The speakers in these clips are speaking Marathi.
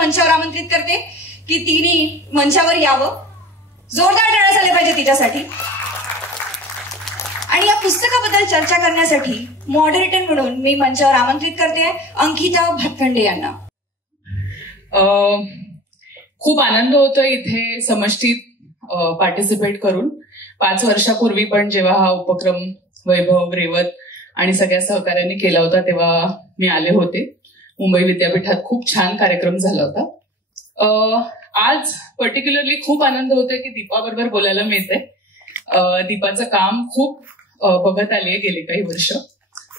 मंचावर आमंत्रित करते की तिने मंचावर यावं. जोरदार टाळ्या झाल्या पाहिजे तिच्यासाठी. आणि या पुस्तकाबद्दल चर्चा करण्यासाठी मॉडरेटर म्हणून मी मंचावर आमंत्रित करते अंकिता भातखंडे यांना. खूप आनंद होतोय इथे समष्टीत पार्टिसिपेट करून. 5 वर्षापूर्वी पण जेव्हा हा उपक्रम वैभव, रेवत आणि सगळ्या सहकार्यांनी केला होता तेव्हा मी आले होते. मुंबई विद्यापीठात खूप छान कार्यक्रम झाला होता. आज पर्टिक्युलरली खूप आनंद होतोय की दीपाबरोबर बोलायला मिळतंय. दीपाचं काम खूप बघत आलीये गेली काही वर्ष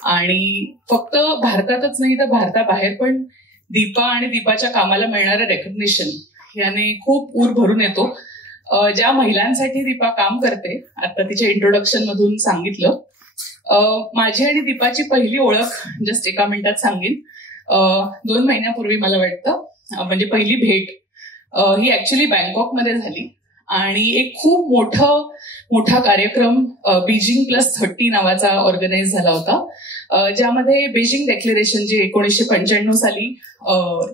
आणि फक्त भारतातच नाही तर भारताबाहेर पण दीपा आणि दीपाच्या कामाला मिळणारं रेकग्निशन याने खूप ऊर भरून येतो. ज्या महिलांसाठी दीपा काम करते आता तिच्या इंट्रोडक्शन मधून सांगितलं. माझी आणि दीपाची पहिली ओळख जस्ट एका मिनिटात सांगेन. 2 महिन्यापूर्वी मला वाटतं म्हणजे पहिली भेट ही ऍक्च्युली बँकॉकमध्ये झाली आणि एक खूप मोठा कार्यक्रम बीजिंग+30 नावाचा ऑर्गनाईज झाला होता, ज्यामध्ये बीजिंग डिक्लेरेशन जे 1995 साली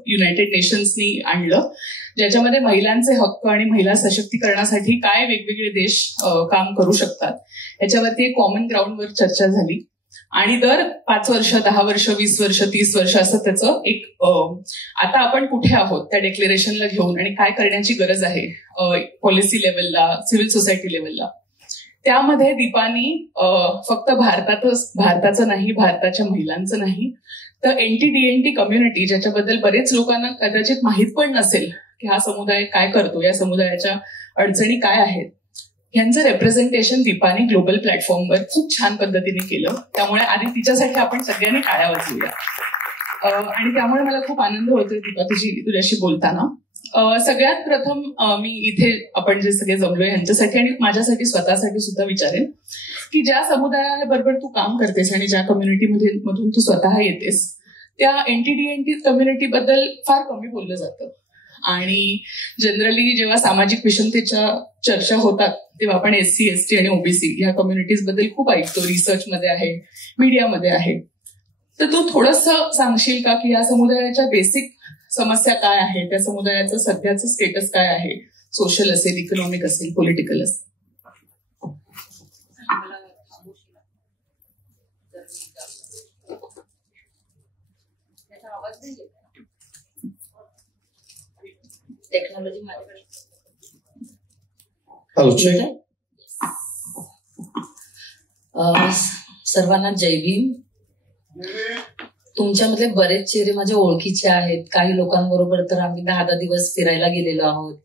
युनायटेड नेशन्सनी आणलं, ज्याच्यामध्ये महिलांचे हक्क आणि महिला सशक्तीकरणासाठी काय वेगवेगळे देश काम करू शकतात याच्यावरती एक कॉमन ग्राउंडवर चर्चा झाली. आणि दर 5 वर्ष, 10 वर्ष, 20 वर्ष, 30 वर्ष असं त्याचं एक आता आपण कुठे आहोत त्या डिक्लेरेशनला घेऊन आणि काय करण्याची गरज आहे पॉलिसी लेवलला, सिव्हिल सोसायटी लेवलला. त्यामध्ये दीपानी फक्त भारताचं नाही, भारताच्या महिलांचं नाही तर NTDNT कम्युनिटी, ज्याच्याबद्दल बरेच लोकांना कदाचित माहीत पण नसेल की हा समुदाय काय करतो, या समुदायाच्या अडचणी काय आहेत, यांचं रिप्रेझेंटेशन दीपाने ग्लोबल प्लॅटफॉर्मवर खूप छान पद्धतीने केलं. त्यामुळे आधी तिच्यासाठी आपण सगळ्यांनी टाळ्या वाजवूया. आणि त्यामुळे मला खूप आनंद होतोय दीपा तुझ्याशी बोलताना. सगळ्यात प्रथम मी इथे आपण जे सगळे जमलोय यांच्यासाठी आणि माझ्यासाठी स्वतःसाठी सुद्धा विचारेन की ज्या समुदायाबरोबर तू काम करतेस आणि ज्या कम्युनिटीमध्ये मधून तू स्वतः येतेस त्या NTDNT कम्युनिटीबद्दल फार कमी बोललं जातं. आणि जनरली जेव्हा सामाजिक विषमतेच्या चर्चा होतात तेव्हा आपण SC, ST आणि OBC ह्या कम्युनिटीज बद्दल खूप ऐकतो, रिसर्चमध्ये आहे, मीडियामध्ये आहे. तर तू थोडंसं सांगशील का की या समुदायाच्या बेसिक समस्या काय आहे, त्या समुदायाचं सध्याचं स्टेटस काय आहे, सोशल असेल, इकॉनॉमिक असेल, पॉलिटिकल असेल. टेक्नॉलॉजी सर्वांना जय भीम. तुमच्यामधले बरेच चेहरे माझ्या ओळखीचे आहेत. काही लोकांबरोबर तर आम्ही 10 दिवस फिरायला गेलेलो आहोत.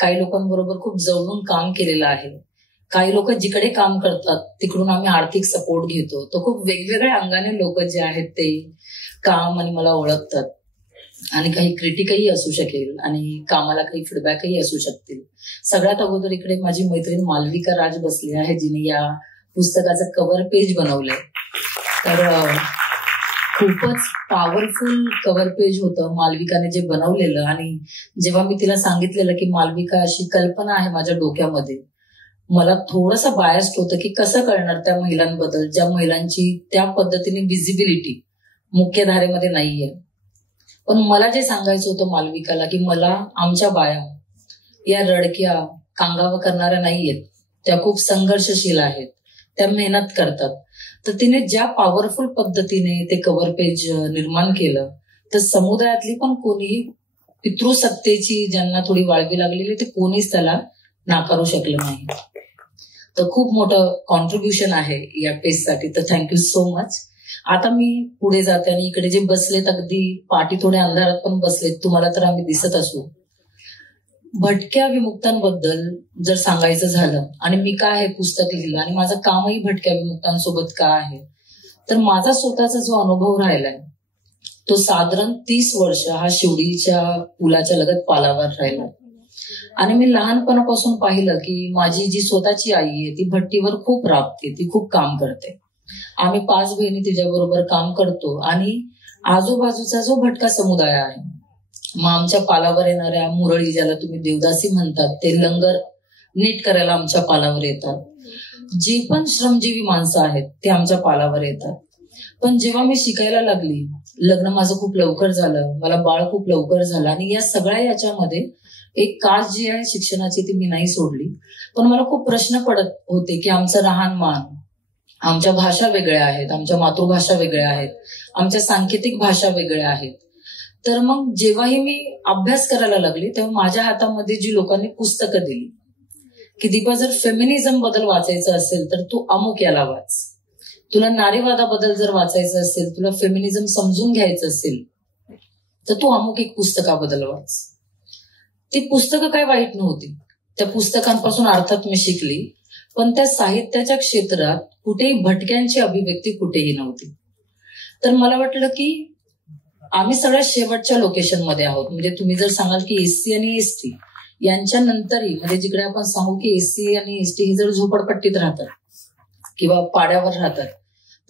काही लोकांबरोबर खूप जवळून काम केलेलं आहे. काही लोक जिकडे काम करतात तिकडून आम्ही आर्थिक सपोर्ट घेतो. तो खूप वेगवेगळ्या अंगाने लोक जे आहेत ते काम आणि मला ओळखतात. आणि काही क्रिटिकही असू शकेल आणि कामाला काही फीडबॅकही असू शकतील. सगळ्यात अगोदर इकडे माझी मैत्रीण मालविका राज बसली आहे, जिने या पुस्तकाचं कव्हर पेज बनवलंय. तर खूपच पॉवरफुल कव्हर पेज होतं मालविकाने जे बनवलेलं. आणि जेव्हा मी तिला सांगितलेलं की मालविका अशी कल्पना आहे माझ्या डोक्यामध्ये, मला थोडंसं बायस्ड होतं की कसं कळणार त्या महिलांबद्दल ज्या महिलांची त्या पद्धतीने विजिबिलिटी मुख्यधारेमध्ये नाहीये. पण मला जे सांगायचं होतं मालविकाला की मला आमच्या बाया या रडक्या कांगावा करणाऱ्या नाहीयेत, त्या खूप संघर्षशील आहेत, त्या मेहनत करतात. तर तिने ज्या पॉवरफुल पद्धतीने ते कव्हर पेज निर्माण केलं तर समुदायातली पण कोणीही पितृसत्तेची ज्यांना थोडी वाळवी लागलेली ते कोणीच त्याला नाकारू शकलं नाही. तर खूप मोठं कॉन्ट्रीब्युशन आहे या पेजसाठी. तर थँक्यू सो मच. आता मी पुढे जाते आणि इकडे जे बसलेत अगदी पाठी थोड्या अंधारात पण बसलेत, तुम्हाला तर आम्ही दिसत असू. भटक्या विमुक्तांबद्दल जर सांगायचं झालं आणि मी काय हे पुस्तक लिहिलं आणि माझं कामही भटक्या विमुक्तांसोबत का आहे, तर माझा स्वतःचा जो अनुभव राहिलाय तो साधारण 30 वर्ष हा शिवडीच्या पुलाच्या लगत पालावर राहिला. आणि मी लहानपणापासून पाहिलं की माझी जी स्वतःची आई आहे ती भट्टीवर खूप राबते, ती खूप काम करते. आम्ही 5 बहिणी तिच्याबरोबर काम करतो आणि आजूबाजूचा जो भटका समुदाय आहे, मग आमच्या पालावर येणाऱ्या मुरळी, ज्याला तुम्ही देवदासी म्हणतात, ते लंगर नीट करायला आमच्या पालावर येतात. जे पण श्रमजीवी माणसं आहेत ते आमच्या पालावर येतात. पण जेव्हा मी शिकायला लागली, लग्न माझं खूप लवकर झालं, मला बाळ खूप लवकर झालं, आणि या सगळ्या याच्यामध्ये एक कास्ट जी आहे शिक्षणाची ती मी नाही सोडली. पण मला खूप प्रश्न पडत होते की आमचं राहणमान, आमच्या भाषा वेगळ्या आहेत, आमच्या मातृभाषा वेगळ्या आहेत, आमच्या सांकेतिक भाषा वेगळ्या आहेत. तर मग जेव्हाही मी अभ्यास करायला लागली तेव्हा माझ्या हातामध्ये जी लोकांनी पुस्तकं दिली की दीपा, जर फेमिनिझम बद्दल वाचायचं असेल तर तू अमुक याला वाच, तुला नारीवादाबद्दल जर वाचायचं असेल, तुला फेमिनिझम समजून घ्यायचं असेल तर तू अमुक एक पुस्तकाबद्दल वाच. ती पुस्तकं काय वाईट नव्हती, त्या पुस्तकांपासून अर्थात मी शिकली, पण त्या साहित्याच्या क्षेत्रात कुठेही भटक्यांची अभिव्यक्ती कुठेही नव्हती. तर मला वाटलं की आम्ही सगळ्यात शेवटच्या लोकेशनमध्ये आहोत. म्हणजे तुम्ही जर सांगाल की एससी आणि एसटी यांच्या नंतरही, म्हणजे जिकडे आपण सांगू की एससी आणि एसटी ही जर झोपडपट्टीत राहतात किंवा पाड्यावर राहतात,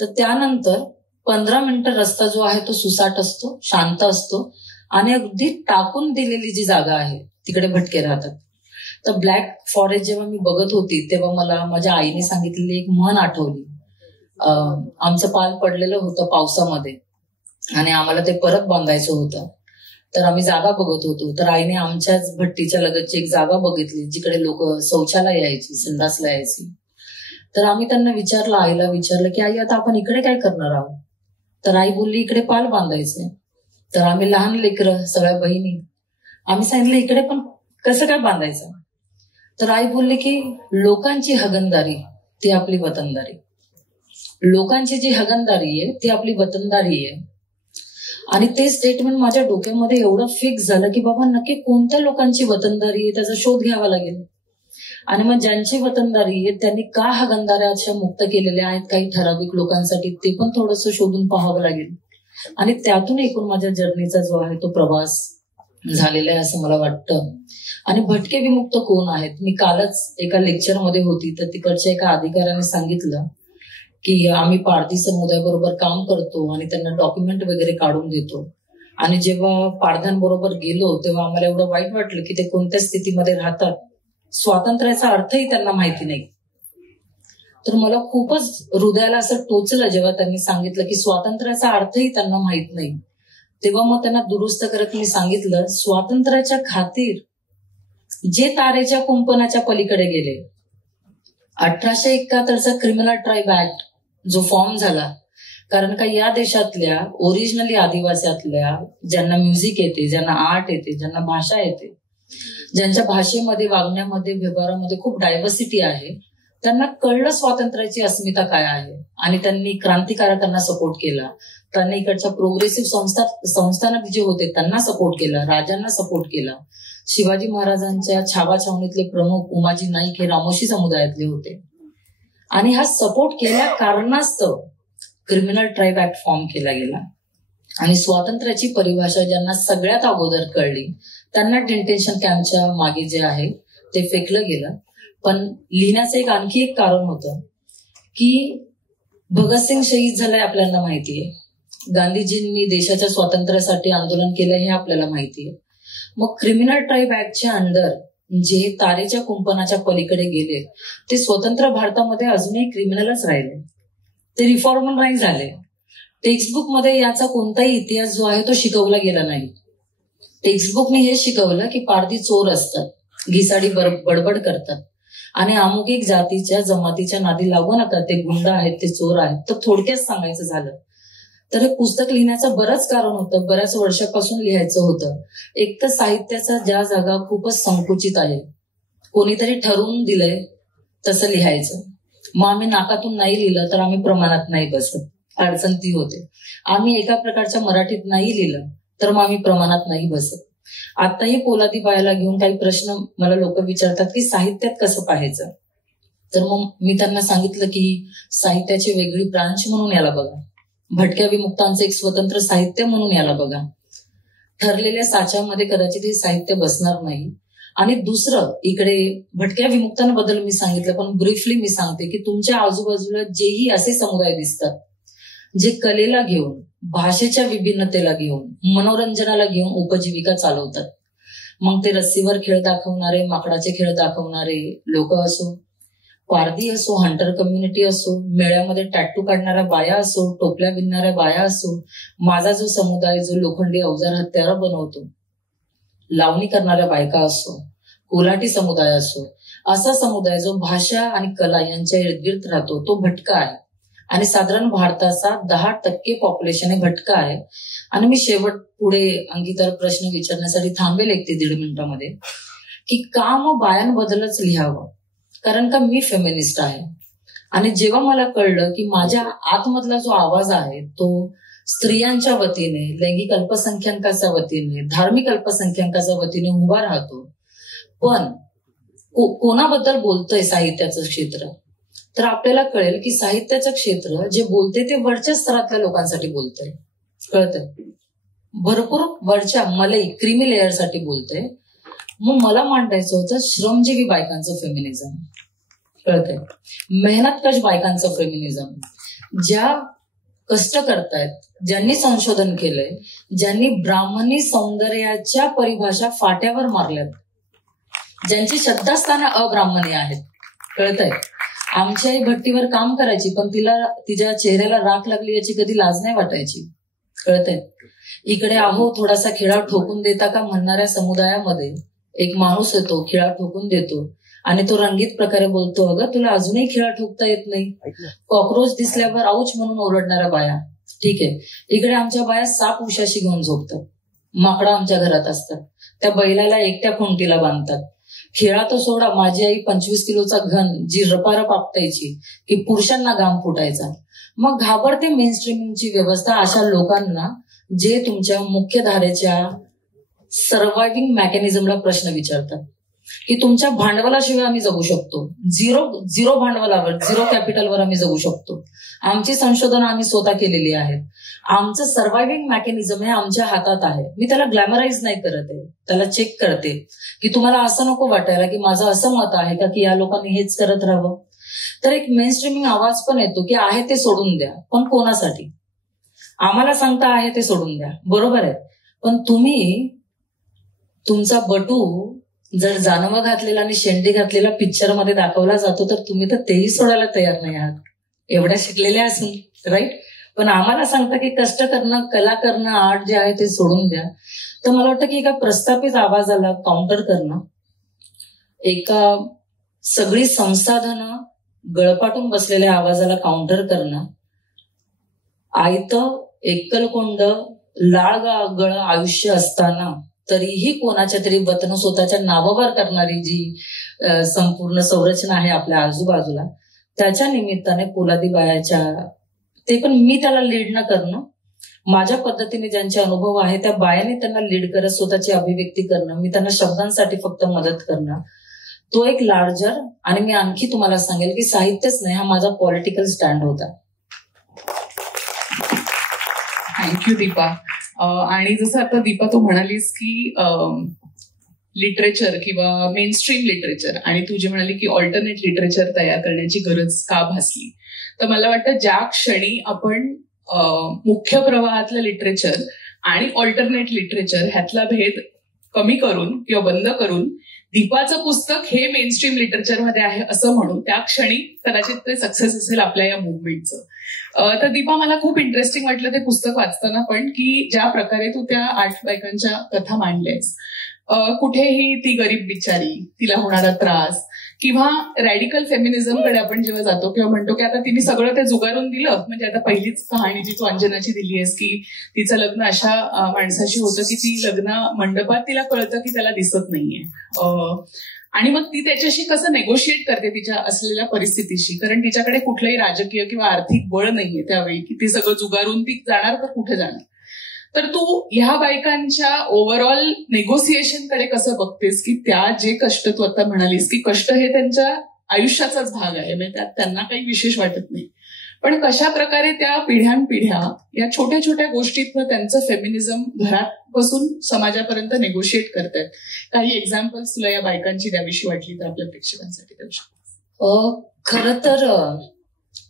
तर त्यानंतर 15 मिनिटं रस्ता जो आहे तो सुसाट असतो, शांत असतो, आणि अगदी टाकून दिलेली जी जागा आहे तिकडे भटके राहतात. तर ब्लॅक फॉरेस्ट जेव्हा मी बघत होती तेव्हा मला माझ्या आईने सांगितलेली एक म्हण आठवली. आमचं पाल पडलेलं होतं पावसामध्ये आणि आम्हाला ते परत बांधायचं होतं. तर आम्ही जागा बघत होतो, तर आईने आमच्याच भट्टीच्या लगतची एक जागा बघितली जिकडे लोक शौचाला यायची, संडासला यायची. तर आम्ही त्यांना विचारलं, आईला विचारलं की आई आता आपण इकडे काय करणार आहोत? तर आई बोलली इकडे पाल बांधायचे. तर आम्ही लहान लेकरं सगळ्या बहिणी आम्ही सांगितलं इकडे पण कसं काय बांधायचं? तर आई बोलली की लोकांची हगणदारी ती आपली वतनदारी, लोकांची जी हगणदारी आहे ती आपली वतनदारी आहे. आणि ते स्टेटमेंट माझ्या डोक्यामध्ये एवढं फिक्स झालं की बाबा नक्की कोणत्या लोकांची वतनदारी आहे त्याचा शोध घ्यावा लागेल. आणि मग ज्यांची वतनदारी आहे त्यांनी का हगणदाऱ्या अशा मुक्त केलेल्या आहेत काही ठराविक लोकांसाठी, ते पण थोडंसं शोधून पाहावं लागेल. आणि त्यातून एकूण माझ्या जर्नीचा जो आहे तो प्रवास झालेला आहे असं मला वाटतं. आणि भटके विमुक्त कोण आहेत? मी कालच एका लेक्चरमध्ये होती, तर तिकडच्या एका अधिकाऱ्याने सांगितलं की आम्ही पारधी समुदायाबरोबर काम करतो आणि त्यांना डॉक्युमेंट वगैरे काढून देतो. आणि जेव्हा पारध्यांबरोबर गेलो तेव्हा आम्हाला एवढं वाईट वाटलं की ते कोणत्या स्थितीमध्ये राहतात, स्वातंत्र्याचा अर्थही त्यांना माहिती नाही. तर मला खूपच हृदयाला असं टोचलं जेव्हा त्यांनी सांगितलं की स्वातंत्र्याचा अर्थही त्यांना माहित नाही. तेव्हा मग त्यांना दुरुस्त करत मी सांगितलं, स्वातंत्र्याच्या खातीर जे तारेच्या कुंपणाच्या पलीकडे गेले, 1871चा क्रिमिनल ट्राईब ऍक्ट जो फॉर्म झाला, कारण का या देशातल्या ओरिजिनली आदिवासातल्या ज्यांना म्युझिक येते, ज्यांना आर्ट येते, ज्यांना भाषा येते, ज्यांच्या भाषेमध्ये, वागण्यामध्ये, व्यवहारामध्ये खूप डायव्हर्सिटी आहे, त्यांना कळलं स्वातंत्र्याची अस्मिता काय आहे. आणि त्यांनी क्रांतिकारकांना सपोर्ट केला, त्यांनी इकडच्या प्रोग्रेसिव्ह संस्थानक जे होते त्यांना सपोर्ट केला, राजांना सपोर्ट केला. शिवाजी महाराजांच्या छावा छावणीतले प्रमुख उमाजी नाईक हे रामोशी समुदायातले होते. आणि हा सपोर्ट केल्या कारणास्तव क्रिमिनल ट्राईब ऍक्ट फॉर्म केला गेला. आणि स्वातंत्र्याची परिभाषा ज्यांना सगळ्यात अगोदर कळली त्यांना डिटेन्शन कॅम्पच्या मागे जे आहे ते फेकलं गेलं. पण लिहिण्याचं आणखी एक कारण होतं की भगतसिंग शहीद झालाय आपल्याला माहितीये, गांधीजींनी देशाच्या स्वातंत्र्यासाठी आंदोलन केलं हे आपल्याला माहितीये. मग क्रिमिनल ट्राईब ऍक्टच्या अंडर जे तारेच्या कुंपणाच्या पलीकडे गेले ते स्वतंत्र भारतामध्ये अजूनही क्रिमिनलच राहिले, ते रिफॉर्म नाही झाले. टेक्स्टबुक मध्ये याचा कोणताही इतिहास जो आहे तो शिकवला गेला नाही. टेक्स्टबुकने हे शिकवलं की पारधी चोर असतात, घिसाडी बडबड करतात आणि अमुक एक जातीच्या जमातीच्या नादी लागू नका, ते गुंड आहेत, ते चोर आहेत. तर थोडक्यात सांगायचं झालं तर हे पुस्तक लिहिण्याचं बरंच कारण होतं, बऱ्याच वर्षापासून लिहायचं होतं. एक तर साहित्याचा ज्या जागा खूपच संकुचित आहे, कोणीतरी ठरवून दिलंय तसं लिहायचं. मग आम्ही नाकातून नाही लिहिलं तर आम्ही प्रमाणात नाही बसत, अडचण ती होते. आम्ही एका प्रकारच्या मराठीत नाही लिहिलं तर मग आम्ही प्रमाणात नाही बसत. आताही पोलादी बायाला घेऊन काही प्रश्न मला लोक विचारतात की साहित्यात कसं पाहायचं, तर मग मी त्यांना सांगितलं की साहित्याची वेगळी ब्रांच म्हणून याला बघा, भटक्या विमुक्तांचं एक स्वतंत्र साहित्य म्हणून याला बघा. ठरलेल्या साच्यामध्ये कदाचित हे साहित्य बसणार नाही. आणि दुसरं, इकडे भटक्या विमुक्तांबद्दल मी सांगितलं, पण ब्रीफली मी सांगते की तुमच्या आजूबाजूला जेही असे समुदाय दिसतात जे कलेला घेऊन, भाषेच्या विभिन्नतेला घेऊन, मनोरंजनाला घेऊन उपजीविका चालवतात, मग ते रस्सीवर खेळ दाखवणारे, माकडाचे खेळ दाखवणारे लोक असो, पारधी असो, हंटर कम्युनिटी असो, मेळ्यामध्ये टॅटू काढणाऱ्या बाया असो, टोपल्या विणणाऱ्या बाया असो, माझा जो समुदाय जो लोखंडी अवजार हत्यारं बनवतो, लावणी करणाऱ्या बायका असो, कोल्हाटी समुदाय असो, असा समुदाय जो भाषा आणि कला यांच्या इर्दगिर्द राहतो तो भटका आहे. आणि साधारण भारताचा 10% पॉप्युलेशन हे भटका आहे. आणि मी शेवट पुढे अंकिताला प्रश्न विचारण्यासाठी थांबेल 1 ते 1.5 मिनिटांमध्ये, की का मग बायांबद्दलच लिहावं? कारण का मी फेमिनिस्ट आहे. आणि जेव्हा मला कळलं की माझ्या आतमधला जो आवाज आहे तो स्त्रियांच्या वतीने, लैंगिक अल्पसंख्याकांच्या वतीने, धार्मिक अल्पसंख्याकांच्या वतीने उभा राहतो, पण कोणाबद्दल बोलतोय साहित्याचं क्षेत्र, तर आपल्याला कळेल की साहित्याचं क्षेत्र जे बोलते ते वरच्या स्तरातल्या लोकांसाठी बोलतंय. कळतंय? भरपूर वरच्या मलई क्रीमी लेअरसाठी बोलतंय. मग मला मांडायचं होतं श्रमजीवी बायकांचं फेमिनिझम. कळतंय? मेहनतकश बायकांचं फेमिनिझम, ज्या कष्ट करतायत, ज्यांनी संशोधन केलंय, ज्यांनी ब्राह्मणी सौंदर्याच्या परिभाषा फाट्यावर मारल्यात, ज्यांची श्रद्धास्थानं अब्राह्मणी आहेत. कळतंय? आमची आई भट्टीवर काम करायची, पण तिच्या चेहऱ्याला राख लागली याची कधी लाज नाही वाटायची. कळतंय? इकडे आहो थोडासा खिळा ठोकून देता का म्हणणाऱ्या समुदायामध्ये एक माणूस येतो, खिळा ठोकून देतो आणि तो रंगीत प्रकारे बोलतो, अगं तुला अजूनही खिळा ठोकता येत नाही. कॉक्रोच दिसल्यावर आऊच म्हणून ओरडणाऱ्या बाया. ठीक आहे, इकडे आमच्या बाया साप उशाशी घेऊन झोपतात, माकडं आमच्या घरात असतात, त्या बैलाला एकट्या खुंटीला बांधतात. खिळा तो सोडा, माझी आई 25 किलोचा घन जी रपारप आपटायची की पुरुषांना घाम फुटायचा. मग घाबरते मेनस्ट्रीमिंगची व्यवस्था अशा लोकांना जे तुमच्या मुख्य धारेच्या सर्व्हायव्हिंग मेकॅनिझमला प्रश्न विचारतात की तुमच्या भांडवलाशिवाय आम्ही जगू शकतो, झिरो भांडवलावर, झिरो कॅपिटलवर आम्ही जगू शकतो. आमची संशोधनं आम्ही स्वतः केलेली आहेत. आमचं सर्व्हायव्हिंग मेकॅनिझम हे आमच्या हातात आहे. मी त्याला ग्लॅमराईज नाही करत आहे, त्याला चेक करते की तुम्हाला असं नको वाटायला की माझं असं मत आहे का की या लोकांनी हेच करत राहावं. तर एक मेनस्ट्रीमिंग आवाज पण येतो की आहे ते सोडून द्या, पण कोणासाठी? आम्हाला सांगता आहे ते सोडून द्या, बरोबर आहे, पण तुम्ही तुमचा बटू जर जानवं घातलेला आणि शेंडी घातलेला पिक्चरमध्ये दाखवला जातो तर तुम्ही तर तेही सोडायला तयार नाही आहात, एवढ्या शिकलेल्या असून. राईट? पण आम्हाला सांगता की कष्ट करणं, कला करणं, आर्ट जे आहे ते सोडून द्या. तर मला वाटतं की एका प्रस्थापित आवाजाला काउंटर करणं, एका सगळी संसाधनं गळपाटून बसलेल्या आवाजाला काउंटर करणं, आयतं एकलकोंड लाळगळ आयुष्य असताना तरीही कोणाच्या तरी वतन स्वतःच्या नावावर करणारी जी संपूर्ण संरचना आहे आपल्या आजूबाजूला, त्याच्या निमित्ताने पोलादी बायाच्या, ते पण मी त्याला लीड न करणं, माझ्या पद्धतीने ज्यांचे अनुभव आहे त्या बायाने त्यांना लीड करत स्वतःची अभिव्यक्ती करणं, मी त्यांना शब्दांसाठी फक्त मदत करणं, तो एक लार्जर. आणि मी आणखी तुम्हाला सांगेल की साहित्यच नाही, हा माझा पॉलिटिकल स्टँड होता. थँक्यू दीपा. आणि जसं आता दीपा तू म्हणालीस की लिटरेचर किंवा मेनस्ट्रीम लिटरेचर, आणि तू जे म्हणाली की ऑल्टरनेट लिटरेचर तयार करण्याची गरज का भासली, तर मला वाटतं ज्या क्षणी आपण मुख्य प्रवाहातलं लिटरेचर आणि ऑल्टरनेट लिटरेचर ह्यातला भेद कमी करून किंवा बंद करून दीपाचं पुस्तक हे मेनस्ट्रीम लिटरेचरमध्ये आहे असं म्हणू, त्या क्षणी कदाचित ते सक्सेस असेल आपल्या या मुवमेंटचं. तर दीपा, मला खूप इंटरेस्टिंग वाटलं ते पुस्तक वाचताना पण, की ज्या प्रकारे तू त्या 8 बायकांच्या कथा मांडल्यास, कुठेही ती गरीब बिचारी, तिला होणारा त्रास, किंवा रॅडिकल फेमिनिझमकडे आपण जेव्हा जातो किंवा म्हणतो की आता तिने सगळं ते जुगारून दिलं, म्हणजे आता पहिलीच कहाणी जी तू अंजनाची दिली आहेस की तिचं लग्न अशा माणसाशी होतं की ती लग्न मंडपात तिला कळतं की त्याला दिसत नाहीये, आणि मग ती त्याच्याशी कसं नेगोशिएट करते तिच्या असलेल्या परिस्थितीशी, कारण तिच्याकडे कुठलंही राजकीय किंवा आर्थिक बळ नाहीये त्यावेळी की ती सगळं जुगारून ती जाणार तर कुठे जाणार. तर तू ह्या बायकांच्या ओव्हरऑल नेगोसिएशनकडे कसं बघतेस की त्या जे कष्ट तू आता म्हणालीस की कष्ट हे त्यांच्या आयुष्याचाच भाग आहे, म्हणजे त्यात त्यांना काही विशेष वाटत नाही, पण कशा प्रकारे त्या पिढ्यानपिढ्या या छोट्या छोट्या गोष्टीतनं त्यांचं फेमिनिझम घरात बसून समाजापर्यंत नेगोशिएट करतायत. काही एक्झाम्पल्स तुला या बायकांची द्यावीशी वाटली तर आपल्या प्रेक्षकांसाठी देऊ शकतो. खरं तर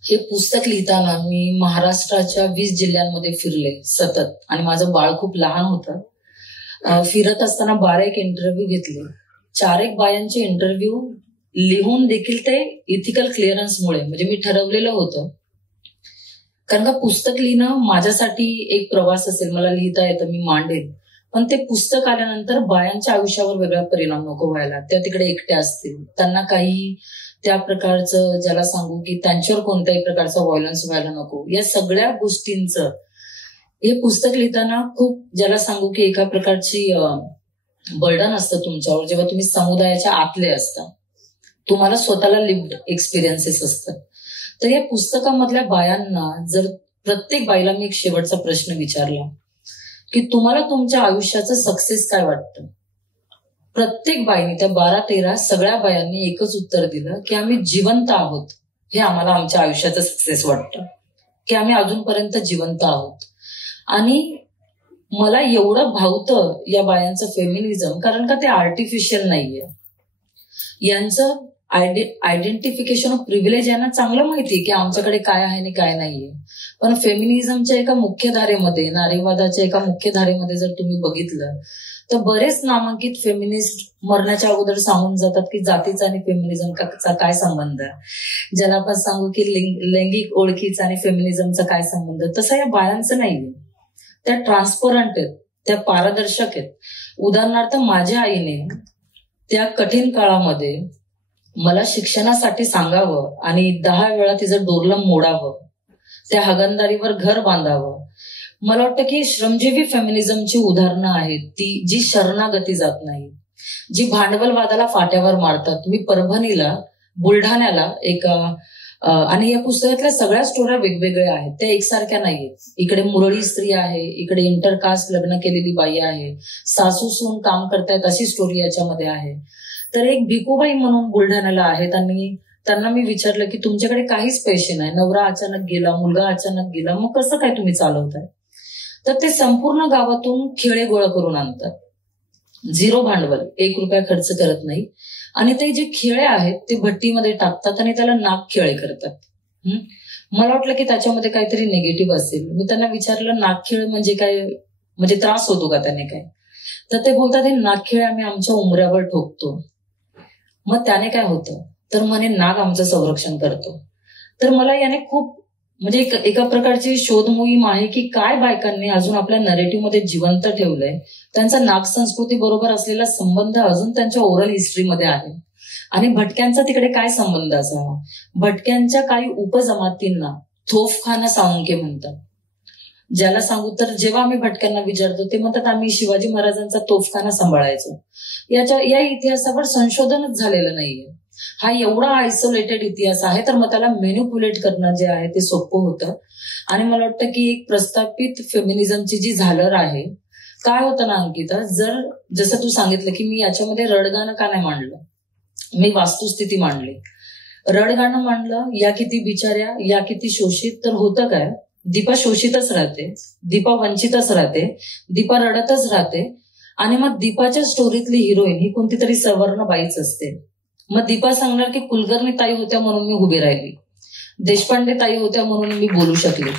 हे पुस्तक लिहिताना मी महाराष्ट्राच्या 20 जिल्ह्यांमध्ये फिरले सतत, आणि माझं बाळ खूप लहान होतं. फिरत असताना 12 इंटरव्ह्यू घेतले, 4 बायांचे इंटरव्ह्यू लिहून देखील ते इथिकल क्लिअरन्समुळे, म्हणजे मी ठरवलेलं होतं, कारण का पुस्तक लिहिणं माझ्यासाठी एक प्रवास असेल, मला लिहिता येतं, मी मांडेन, पण ते पुस्तक आल्यानंतर बायांच्या आयुष्यावर वेगळा परिणाम नको व्हायला. त्या तिकडे एकट्या असतील, त्यांना काही त्या प्रकारचं, ज्याला सांगू की त्यांच्यावर कोणत्याही प्रकारचा व्हायलन्स व्हायला नको, या सगळ्या गोष्टींचं हे पुस्तक लिहिताना खूप, ज्याला सांगू की एका प्रकारची बर्डन असतं तुमच्यावर, जेव्हा तुम्ही समुदायाच्या आतले असता, तुम्हाला स्वतःला लिव्ड एक्सपिरियन्सेस असतात. तर या पुस्तकामधल्या बायांना, जर प्रत्येक बाईला मी एक शेवटचा प्रश्न विचारला की तुम्हाला तुमच्या आयुष्याचं सक्सेस काय वाटतं, प्रत्येक बाईने, त्या 12-13 सगळ्या बायांनी एकच उत्तर दिलं की आम्ही जिवंत आहोत, हे आम्हाला आमच्या आयुष्याचं सक्सेस वाटतं, की आम्ही अजूनपर्यंत जिवंत आहोत. आणि मला एवढं भावतं या बायांचं फेमिनिझम, कारण का ते आर्टिफिशियल नाहीये. यांचं आयडेंटिफिकेशन ऑफ प्रिव्हिलेज यांना चांगलं माहितीये की आमच्याकडे काय आहे आणि काय नाहीये. पण फेमिनिझमच्या एका मुख्य धारेमध्ये, नारीवादाच्या एका मुख्य धारेमध्ये जर तुम्ही बघितलं तर बरेच नामांकित फेमिनिस्ट मरण्याच्या अगोदर सांगून जातात की जातीचा आणि फेमिनिझमचा काय संबंध, ज्याला आपण सांगू की लैंगिक ओळखीचा आणि फेमिनिझमचा काय संबंध. तसं या बायांचं नाहीये. त्या ट्रान्सपरंट आहेत, त्या पारदर्शक आहेत. उदाहरणार्थ माझ्या आईने त्या कठीण काळामध्ये मला शिक्षणासाठी सांगावं आणि 10 वेळा तिचं डोरलं मोडावं, त्या हगणदारीवर घर बांधावं. मला वाटतं की श्रमजीवी फेमिनिझमची उदाहरणं आहेत, ती जी शरणागती जात नाही, जी भांडवलवादाला फाट्यावर मारतात. तुम्ही परभणीला, बुलढाण्याला आणि या पुस्तकातल्या सगळ्या स्टोऱ्या वेगवेगळ्या आहेत, त्या एकसारख्या नाहीयेत. इकडे मुरळी स्त्री आहे, इकडे इंटरकास्ट लग्न केलेली बाई आहे, सासू सून काम करतायत अशी स्टोरी याच्यामध्ये आहे. तर एक भिकूबाई म्हणून बुलढाण्याला आहेत आणि त्यांना मी विचारलं की तुमच्याकडे काहीच पैसे नाही, नवरा अचानक गेला, मुलगा अचानक गेला, मग कसं काय तुम्ही चालवताय? तर ते संपूर्ण गावातून खेळे गोळा करून आणतात, 0 भांडवल, 1 रुपया खर्च करत नाही. आणि ते जे खेळे आहेत ते भट्टीमध्ये टाकतात आणि त्याला नागखेळे करतात. मला वाटलं की त्याच्यामध्ये काहीतरी निगेटिव्ह असेल. मी त्यांना विचारलं नागखेळ म्हणजे काय, म्हणजे त्रास होतो का त्याने काय? तर ते बोलतात हे नागखेळे आम्ही आमच्या उमऱ्यावर ठोकतो. मग त्याने काय होतं? तर म्हणे नाग आमचं संरक्षण करतो. तर मला याने खूप, म्हणजे एका प्रकारची शोध मोहीम आहे की काय बायकांनी अजून आपल्या नरेटिव्ह मध्ये जिवंत ठेवलंय, त्यांचा नाग संस्कृती बरोबर असलेला संबंध अजून त्यांच्या ओरल हिस्ट्रीमध्ये आहे. आणि भटक्यांचा तिकडे काय संबंध असावा? भटक्यांच्या काही उपजमातींना थोफखाना साळुंखे म्हणतात. ज्याला सांगू तर जेव्हा आम्ही भटक्यांना विचारतो ते म्हणतात आम्ही शिवाजी महाराजांचा तोफखाना सांभाळायचो. या इतिहासावर संशोधनच झालेलं नाहीये. हा एवढा आयसोलेटेड इतिहास आहे, तर मग त्याला मॅनिप्युलेट करणं जे आहे ते सोपं होतं. आणि मला वाटतं की एक प्रस्थापित फेमिनिझमची जी झालर आहे, काय होतं ना अंकिता, जसं तू सांगितलं की मी याच्यामध्ये रडगाणं का नाही मांडलं, मी वास्तुस्थिती मांडली. रडगाणं मांडलं, या किती बिचाऱ्या, या किती शोषित. तर होतं काय, दीपा शोषितच राहते, दीपा वंचितच राहते, दीपा रडतच राहते. आणि मग दीपाच्या स्टोरीतली हिरोईन ही कोणती तरी सवर्ण बाईच असते. मग दीपा सांगणार की कुलकर्णी ताई होत्या म्हणून मी उभी राहिली, देशपांडे ताई होत्या म्हणून मी बोलू शकले,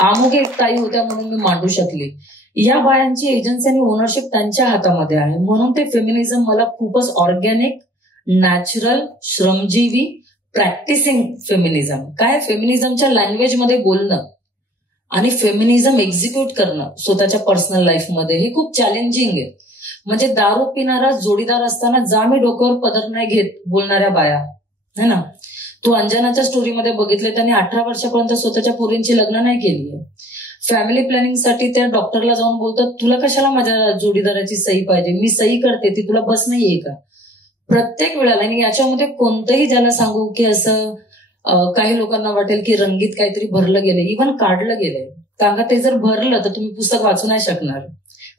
आमुगे ताई होत्या म्हणून मी मांडू शकली. या बायांची एजन्सी आणि ओनरशिप त्यांच्या हातामध्ये आहे. म्हणून ते फेमिनिझम मला खूपच ऑर्गॅनिक, नॅचरल, श्रमजीवी, प्रॅक्टिसिंग फेमिनिझम. काय फेमिनिझमच्या लँग्वेजमध्ये बोलणं आणि फेमिनिझम एक्झिक्यूट करणं स्वतःच्या पर्सनल लाईफमध्ये हे खूप चॅलेंजिंग आहे. म्हणजे दारू पिणारा जोडीदार असताना जा मी डोक्यावर पदर नाही घेत बोलणाऱ्या बाया, है ना. तू अंजनाच्या स्टोरीमध्ये बघितले, त्यांनी 18 वर्षापर्यंत स्वतःच्या पोरींची लग्न नाही केली. फॅमिली प्लॅनिंगसाठी त्या डॉक्टरला जाऊन बोलतात तुला कशाला माझ्या जोडीदाराची सही पाहिजे, मी सही करते, ती तुला बस नाहीये का? प्रत्येक वेळेला. आणि याच्यामध्ये कोणतंही, ज्याला सांगू की असं काही लोकांना वाटेल की रंगीत काहीतरी भरलं गेलंय, इव्हन काढलं गेलंय. कारण का ते जर भरलं तर तुम्ही पुस्तक वाचू नाही शकणार,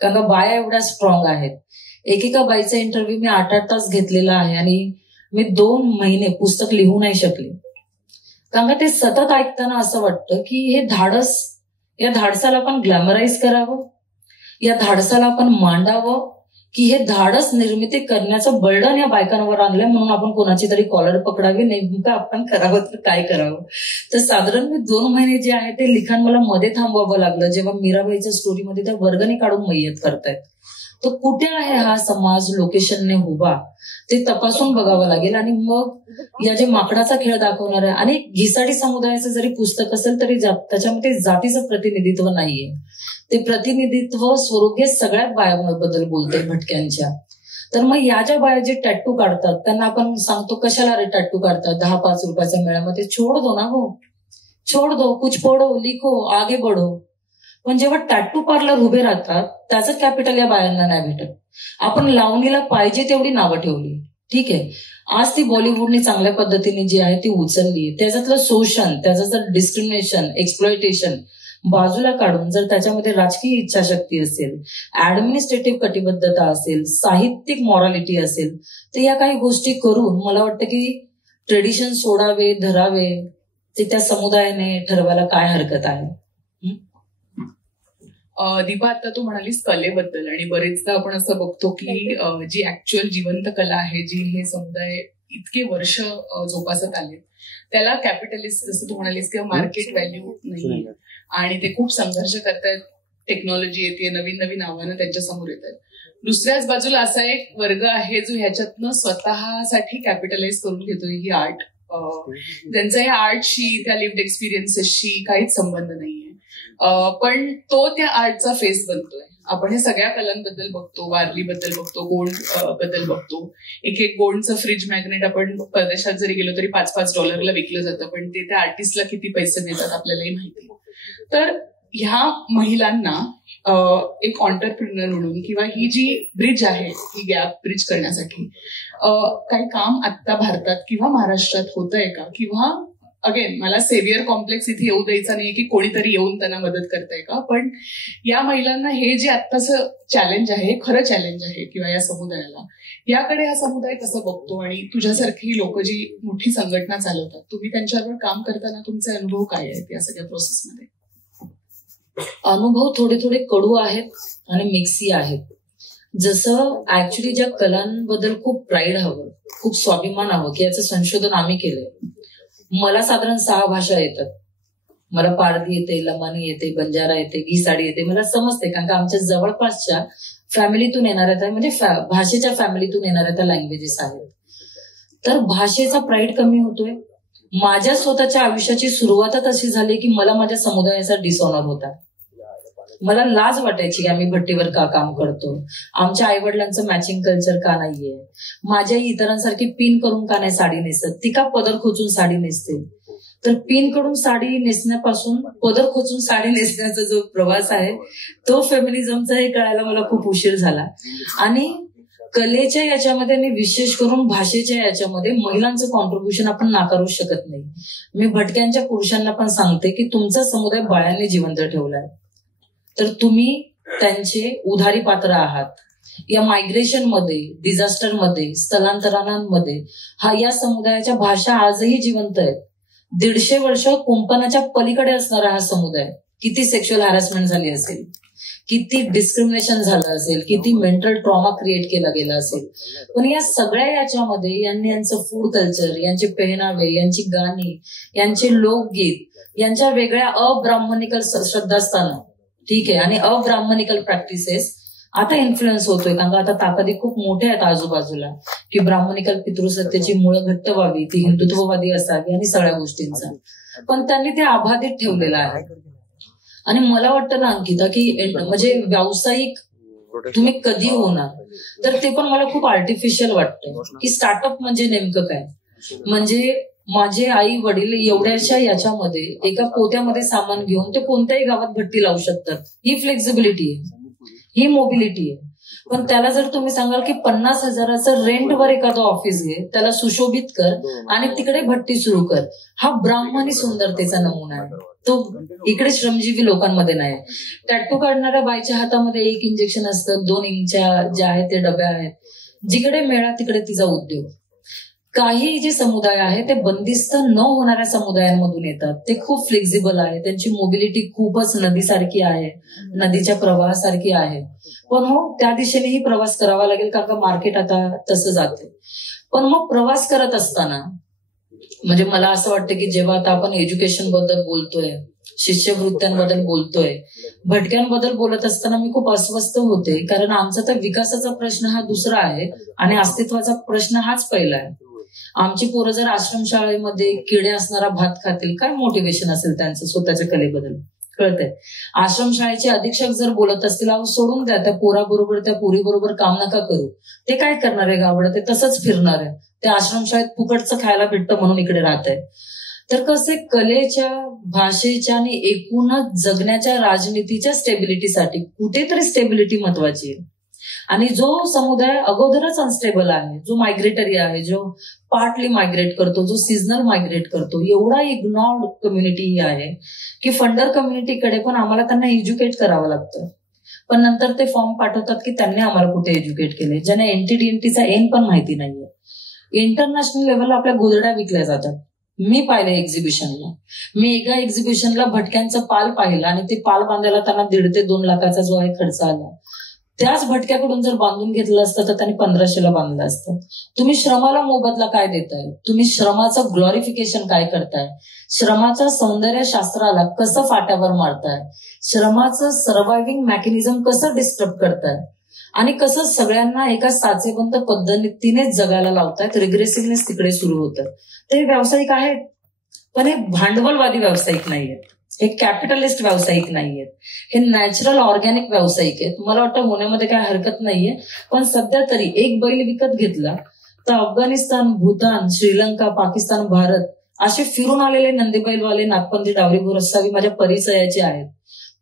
कारण का बाया एवढ्या स्ट्रॉंग आहेत. एकेका बाईचा इंटरव्ह्यू मी 8-8 तास घेतलेला आहे आणि मी 2 महिने पुस्तक लिहू नाही शकले. कारण का ते सतत ऐकताना असं वाटतं की हे धाडस, या धाडसाला आपण ग्लॅमराईज करावं, या धाडसाला आपण मांडावं, की हे धाडस निर्मिती करण्याचं बर्डन या बायकांवर आणलंय, म्हणून आपण कोणाची तरी कॉलर पकडावी, नेमकं आपण करावं तर काय करावं. तर साधारण मी 2 महिने जे आहे ते लिखाण मला मध्ये थांबवावं लागलं, जेव्हा मीराबाईच्या स्टोरीमध्ये त्या वर्गणी काढून मय्यत करतायत. तर कुठे आहे हा समाज लोकेशनने उभा ते तपासून बघावं लागेल. आणि मग या जे माकडाचा खेळ दाखवणार आहे, आणि घिसाडी समुदायाचं जरी पुस्तक असेल तरी त्याच्यामध्ये जातीचं प्रतिनिधित्व नाहीये. ते प्रतिनिधित्व स्वरूपे सगळ्यात बायाबद्दल बोलते, भटक्यांच्या. तर मग या ज्या बाया जे टॅटू काढतात त्यांना आपण सांगतो कशाला रे टॅटू काढतात, 10-5 रुपयाच्या मेळ्यामध्ये छोड दो ना हो, छोड दो, कुछ पढो लिखो आगे बढो. पण जेव्हा टॅटू पार्लर उभे राहतात त्याचं कॅपिटल या बायांना नाही भेटत. आपण लावणीला पाहिजे तेवढी नावं ठेवली, ठीक आहे. आज ती बॉलिवूडने चांगल्या पद्धतीने जी आहे ती उचलली. त्याच्यातलं शोषण, त्याचं डिस्क्रिमिनेशन, एक्सप्लॉयटेशन बाजूला काढून जर त्याच्यामध्ये राजकीय इच्छाशक्ती असेल, ऍडमिनिस्ट्रेटिव्ह कटिबद्धता असेल, साहित्यिक मॉरॅलिटी असेल, तर या काही गोष्टी करून मला वाटतं की ट्रेडिशन सोडावे धरावे ते त्या समुदायाने ठरवायला काय हरकत आहे. दीपा, आता तू म्हणालीस कलेबद्दल, आणि बरेचदा आपण असं बघतो की जी ऍक्च्युअल जिवंत कला आहे, जी हे समुदाय इतके वर्ष जोपासत आले, त्याला कॅपिटलिस्ट जसं तू म्हणालीस किंवा मार्केट व्हॅल्यू नाही, आणि ते खूप संघर्ष करतायत. टेक्नॉलॉजी येते, नवीन नवीन आव्हानं त्यांच्या समोर येत आहेत. दुसऱ्याच बाजूला असा एक वर्ग आहे जो ह्याच्यातनं स्वतःसाठी कॅपिटलाइज करून घेतोय ही आर्ट. त्यांचा या आर्टशी, त्या लिव्ड एक्सपिरियन्सेसशी काहीच संबंध नाहीये, पण तो त्या आर्टचा फेस बनतोय. आपण हे सगळ्या कलांबद्दल बघतो, वारलीबद्दल बघतो, गोंड बद्दल बघतो. एक गोंडचं फ्रीज मॅग्नेट आपण परदेशात जरी गेलो तरी $5-5 विकलं जातं, पण ते त्या आर्टिस्टला किती पैसे देतात आपल्यालाही माहिती. तर ह्या महिलांना एक ऑन्टरप्रिनर म्हणून, किंवा ही जी ब्रिज आहे, ही गॅप ब्रिज करण्यासाठी काही काम आता भारतात किंवा महाराष्ट्रात होतंय का? किंवा अगेन, मला सेव्हियर कॉम्प्लेक्स इथे येऊ द्यायचा नाही की कोणीतरी येऊन त्यांना मदत करताय का, पण या महिलांना हे जे आत्ताचं चॅलेंज आहे, हे खरं चॅलेंज आहे, किंवा या समुदायाला, याकडे हा समुदाय कसं बघतो? आणि तुझ्यासारखी लोक जी मोठी संघटना चालवतात, तुम्ही त्यांच्यावर काम करताना तुमचे अनुभव काय आहेत या सगळ्या प्रोसेसमध्ये? अनुभव थोडे थोडे कडू आहेत आणि मिक्सी आहेत. जसं ऍक्च्युली ज्या कलांबद्दल खूप प्राईड हवं, खूप स्वाभिमान हवं, की याचं संशोधन आम्ही केलंय. मला साधारण 6 भाषा येतात. मला पारधी येते, लमानी येते, बंजारा येते, घिसाडी येते. मला समजते, कारण का आमच्या जवळपासच्या फॅमिलीतून येणाऱ्या त्या, म्हणजे भाषेच्या फॅमिलीतून येणाऱ्या त्या लँग्वेजेस आहेत. तर भाषेचा प्राईड कमी होतोय. माझ्या स्वतःच्या आयुष्याची सुरुवातच अशी झाली की मला माझ्या समुदायाचा डिसऑनर होता. मला लाज वाटायची की आम्ही भट्टीवर का काम करतो, आमच्या आई वडिलांचं मॅचिंग कल्चर का नाहीये, माझ्या इतरांसारखी पिन करून का नाही साडी नेसत, ती का पदर खोचून साडी नेसते. तर पिन कडून साडी नेसण्यापासून पदर खोचून साडी नेसण्याचा जो प्रवास आहे तो फेमिनिझमचा हे कळायला मला खूप उशीर झाला. आणि कलेच्या याच्यामध्ये आणि विशेष करून भाषेच्या याच्यामध्ये महिलांचं कॉन्ट्रीब्युशन आपण नाकारू शकत नाही. मी भटक्यांच्या पुरुषांना पण सांगते की तुमचा समुदाय बाळांनी जिवंत ठेवलाय, तर तुम्ही त्यांचे उधारी पात्र आहात. या मायग्रेशन मध्ये, डिझास्टर मध्ये, स्थलांतरांमध्ये या समुदायाच्या भाषा आजही जिवंत आहेत. 150 वर्ष कुंपणाच्या पलीकडे असणारा हा समुदाय, किती सेक्शुअल हॅरॅसमेंट झाली असेल, किती डिस्क्रिमिनेशन झालं असेल, किती मेंटल ट्रॉमा क्रिएट केला गेला असेल, पण या सगळ्या याच्यामध्ये यांनी यांचं फूड कल्चर, यांचे पेहनावे, यांची गाणी, यांचे लोकगीत, यांच्या वेगळ्या अब्राह्मणिकल श्रद्धास्थानं, ठीक आहे, आणि अब्राह्मणिकल प्रॅक्टिसेस आता इन्फ्लुएन्स होतोय. कारण का आता ताकदी खूप मोठ्या आहेत आजूबाजूला, की ब्राह्मणिकल पितृसत्तेची मुळं घट्ट व्हावी, ती हिंदुत्ववादी असावी आणि सगळ्या गोष्टींचा, पण त्यांनी ते अबाधित ठेवलेलं आहे. आणि मला वाटतं ना अंकिता, की म्हणजे व्यावसायिक तुम्ही कधी होणार, तर ते पण मला खूप आर्टिफिशियल वाटतं. की स्टार्टअप म्हणजे नेमकं काय, म्हणजे माझे आई वडील एवढ्याशा याच्यामध्ये एका पोत्यामध्ये सामान घेऊन ते कोणत्याही गावात भट्टी लावू शकतात. ही फ्लेक्झिबिलिटी आहे, ही मोबिलिटी आहे. पण त्याला जर तुम्ही सांगाल की 50,000चं रेंटवर एखादं ऑफिस घे, त्याला सुशोभित कर आणि तिकडे भट्टी सुरू कर, हा ब्राह्मणी सुंदरतेचा नमुना आहे. तो इकडे श्रमजीवी लोकांमध्ये नाही. टॅटू काढणाऱ्या बाईच्या हातामध्ये 1 इंजेक्शन असतं, 2 इंचच्या ज्या आहेत ते डब्या आहेत. जिकडे मिळा तिकडे तिचा उद्योग. काही जे समुदाय आहे ते बंदिस्त न होणाऱ्या समुदायांमधून येतात. ते खूप फ्लेक्झिबल आहे, त्यांची मोबिलिटी खूपच नदीसारखी आहे, नदीच्या प्रवाहासारखी आहे. पण हो, त्या दिशेनेही प्रवास करावा लागेल, कारण का मार्केट आता तसं जाते. पण मग प्रवास करत असताना म्हणजे मला असं वाटतं की जेव्हा आता आपण एज्युकेशन बद्दल बोलतोय, शिष्यवृत्त्यांबद्दल बोलतोय, भटक्यांबद्दल बोलत असताना मी खूप अस्वस्थ होते, कारण आमचा तर विकासाचा प्रश्न हा दुसरा आहे आणि अस्तित्वाचा प्रश्न हाच पहिला आहे. आमची पोरं जर आश्रमशाळेमध्ये किडे असणारा भात खातील, काय मोटिवेशन असेल त्यांचं स्वतःच्या कलेबद्दल, कळतंय? आश्रमशाळेचे अधीक्षक जर बोलत असतील, अहो सोडून द्या, त्या पोराबरोबर त्या पोरीबरोबर काम नका करू, ते काय करणार आहे गावडं, ते तसंच फिरणार आहे, ते आश्रमशाळेत फुकटचं खायला भेटतं म्हणून इकडे राहत आहे. तर कसं कलेच्या, भाषेच्या आणि एकूणच जगण्याच्या राजनीतीच्या स्टेबिलिटीसाठी कुठेतरी स्टेबिलिटी महत्वाची आहे. आणि जो समुदाय अगोदरच अनस्टेबल आहे, जो मायग्रेटरी आहे, जो पार्टली मायग्रेट करतो, जो सीझनल मायग्रेट करतो, एवढा इग्नॉर्ड कम्युनिटी ही आहे की फंडर कम्युनिटीकडे पण आम्हाला त्यांना एज्युकेट करावं लागतं. पण नंतर ते फॉर्म पाठवतात की त्यांनी आम्हाला कुठे एज्युकेट केले, ज्यांना एनटीडीएनटीचा एन पण माहिती नाहीये. इंटरनॅशनल लेवलला आपल्या गोधड्या विकल्या जातात. मी पाहिले एक्झिबिशनला, मी एका एक्झिबिशनला भटक्यांचं पाल पाहिलं आणि ते पाल बांधायला त्यांना 1.5 ते 2 लाखाचा जो आहे खर्च आला. त्याच भटक्याकडून जर बांधून घेतलं असतं तर त्यांनी 1500ला बांधलं असतं. तुम्ही श्रमाला मोबदला काय देताय? तुम्ही श्रमाचं ग्लोरिफिकेशन काय करताय? श्रमाच्या सौंदर्य शास्त्राला कसं फाट्यावर मारताय? श्रमाचं सर्व्हायव्हिंग मेकॅनिझम कसं डिस्टर्ब करताय? आणि कसं सगळ्यांना एका साचेबंद पद्धतीने जगायला लावतायत? रिग्रेसिव्हनेस तिकडे सुरू होतं. ते व्यावसायिक आहेत, पण हे भांडवलवादी व्यावसायिक नाहीयेत, हे कॅपिटलिस्ट व्यावसायिक नाहीयेत, हे नॅचरल ऑर्गॅनिक व्यावसायिक आहेत. मला वाटतं होण्यामध्ये काय हरकत नाहीये. पण सध्या तरी एक बैल विकत घेतला तर अफगाणिस्तान, भूतान, श्रीलंका, पाकिस्तान, भारत असे फिरून आलेले नंदीबैलवाले, नागपंथी, डावरी गोरस्सावी माझ्या परिचयाचे आहेत.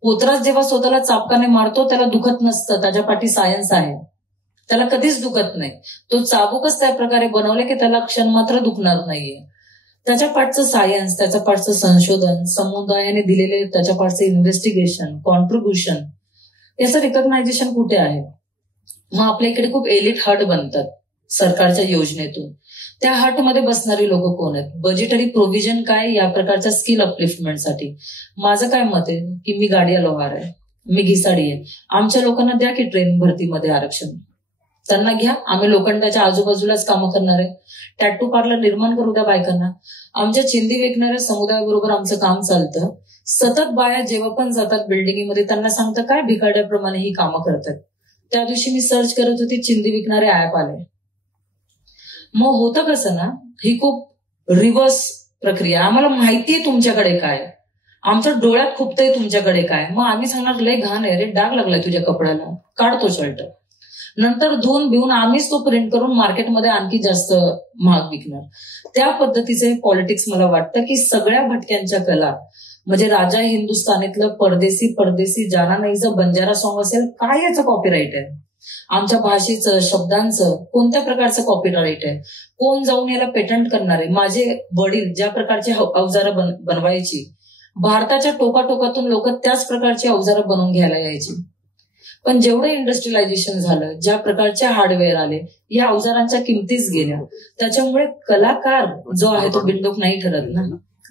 पोतराज जेव्हा स्वतःला चापकाने मारतो त्याला दुखत नसतं, त्याच्या पाठी सायन्स आहे, त्याला कधीच दुखत नाही. तो चाबूकच त्या प्रकारे बनवले की त्याला क्षण मात्र दुखणार नाहीये. त्याच्या पाठचं सायन्स, त्याच्या पाठचं संशोधन, समुदायाने दिलेले त्याच्या पाठचं इन्व्हेस्टिगेशन, कॉन्ट्रीब्युशन, याचं रिकग्नायझेशन कुठे आहे? मग आपल्या इकडे खूप एलिट हट बनतात सरकारच्या योजनेतून. त्या हटमध्ये बसणारी लोक कोण आहेत? बजेटरी प्रोव्हिजन काय या प्रकारच्या स्किल अपलिफ्टमेंटसाठी? माझं काय मत आहे की मी गाडिया लोहार आहे, मी घिसाडी आहे, आमच्या लोकांना द्या की ट्रेन भरतीमध्ये आरक्षण, त्यांना घ्या, आम्ही लोखंडाच्या आजूबाजूलाच कामं करणार आहे. टॅटू पार्लर निर्माण करू द्या बायकांना. आमच्या चिंदी विकणाऱ्या समुदायाबरोबर आमचं काम चालतं. सतत बाया जेव्हा पण जातात बिल्डिंगमध्ये त्यांना सांगतं काय भिकाड्याप्रमाणे ही कामं करतात. त्या दिवशी मी सर्च करत होती, चिंदी विकणारे ऍप आले. मग होतं कसं ना, ही खूप रिव्हर्स प्रक्रिया. आम्हाला माहितीये तुमच्याकडे काय, आमच्या डोळ्यात खुपतंय तुमच्याकडे काय. मग आम्ही सांगणार लय घाण आहे रे, डाग लागलाय तुझ्या कपड्याला, काढतो शर्ट. नंतर धुवून भिवून आम्हीच तो प्रिंट करून मार्केटमध्ये आणखी जास्त महाग विकणार. त्या पद्धतीचे पॉलिटिक्स मला वाटतं की सगळ्या भटक्यांच्या कला, म्हणजे राजा हिंदुस्थानीतलं परदेसी परदेसी जाना नाहीचं बंजारा सॉंग असेल, काय याचं कॉपीराईट आहे? आमच्या भाषेचं, शब्दांचं कोणत्या प्रकारचं कॉपीराईट आहे? कोण जाऊन याला पेटंट करणार आहे? माझे वडील ज्या प्रकारचे अवजारं बनवायची, भारताच्या टोकाटोकातून लोक त्याच प्रकारची अवजारं बनवून घ्यायला यायची. पण जेवढं इंडस्ट्रियलायझेशन झालं, ज्या प्रकारचे हार्डवेअर आले, या अवजारांच्या किमतीच गेल्या. त्याच्यामुळे कलाकार जो आहे तो बिनडोक नाही ठरत ना.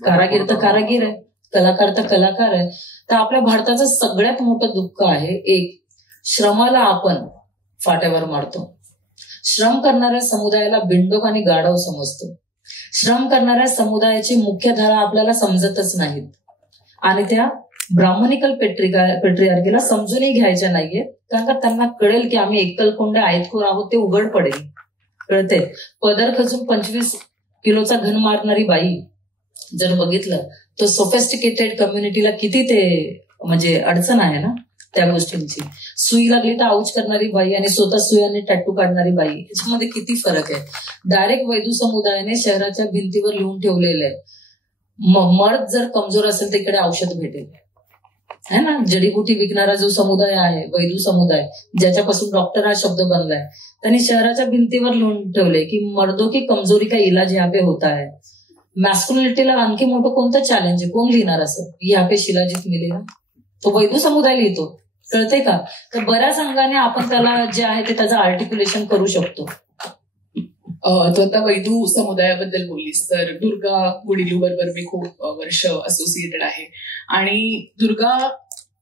कारागीर तर कारागीर आहे, कलाकार तर कलाकार आहे. तर आपल्या भारताचं सगळ्यात मोठं दुःख आहे, एक, श्रमाला आपण फाट्यावर मारतो. श्रम करणाऱ्या समुदायाला बिनडोक आणि गाढव समजतो. श्रम करणाऱ्या समुदायाची मुख्य धारा आपल्याला समजतच नाहीत आणि त्या ब्राह्मणिकल पेट्रियार्कीला समजूनही घ्यायच्या नाहीये, कारण का त्यांना कळेल की आम्ही एकलकोंडे आयतखोर आहोत, ते उघड पडेल. कळते? पदर खचून 25 किलोचा घन मारणारी बाई जर बघितलं तर सोफेस्टिकेटेड कम्युनिटीला किती ते म्हणजे अडचण आहे ना त्या गोष्टींची. सुई लागली तर आऊच करणारी बाई आणि स्वतः सुयाने टॅटू काढणारी बाई, याच्यामध्ये किती फरक आहे. डायरेक्ट वैदू समुदायाने शहराच्या भिंतीवर लिहून ठेवलेलं आहे, मर्द जर कमजोर असेल तर इकडे औषध भेटेल, है ना. जडीबुटी विकणारा जो समुदाय आहे, वैदू समुदाय, ज्याच्यापासून डॉक्टर हा शब्द बनलाय, त्यांनी शहराच्या भिंतीवर लिहून ठेवले की मर्दों की कमजोरी का इलाज यहाँ पे होता है. मॅस्क्युलिनिटीला आणखी मोठं कोणतं चॅलेंज आहे? कोण लिहिणार असं? यहाँ पे शिलाजीत मिलेगा, तो वैदू समुदाय लिहितो. कळते का? तर बऱ्याच अंगाने आपण त्याला जे आहे ते त्याचं आर्टिक्युलेशन करू शकतो. तो आता वैदू समुदायाबद्दल बोललीस तर दुर्गा गुडिलू बरोबर मी खूप वर्ष असोसिएटेड आहे आणि दुर्गा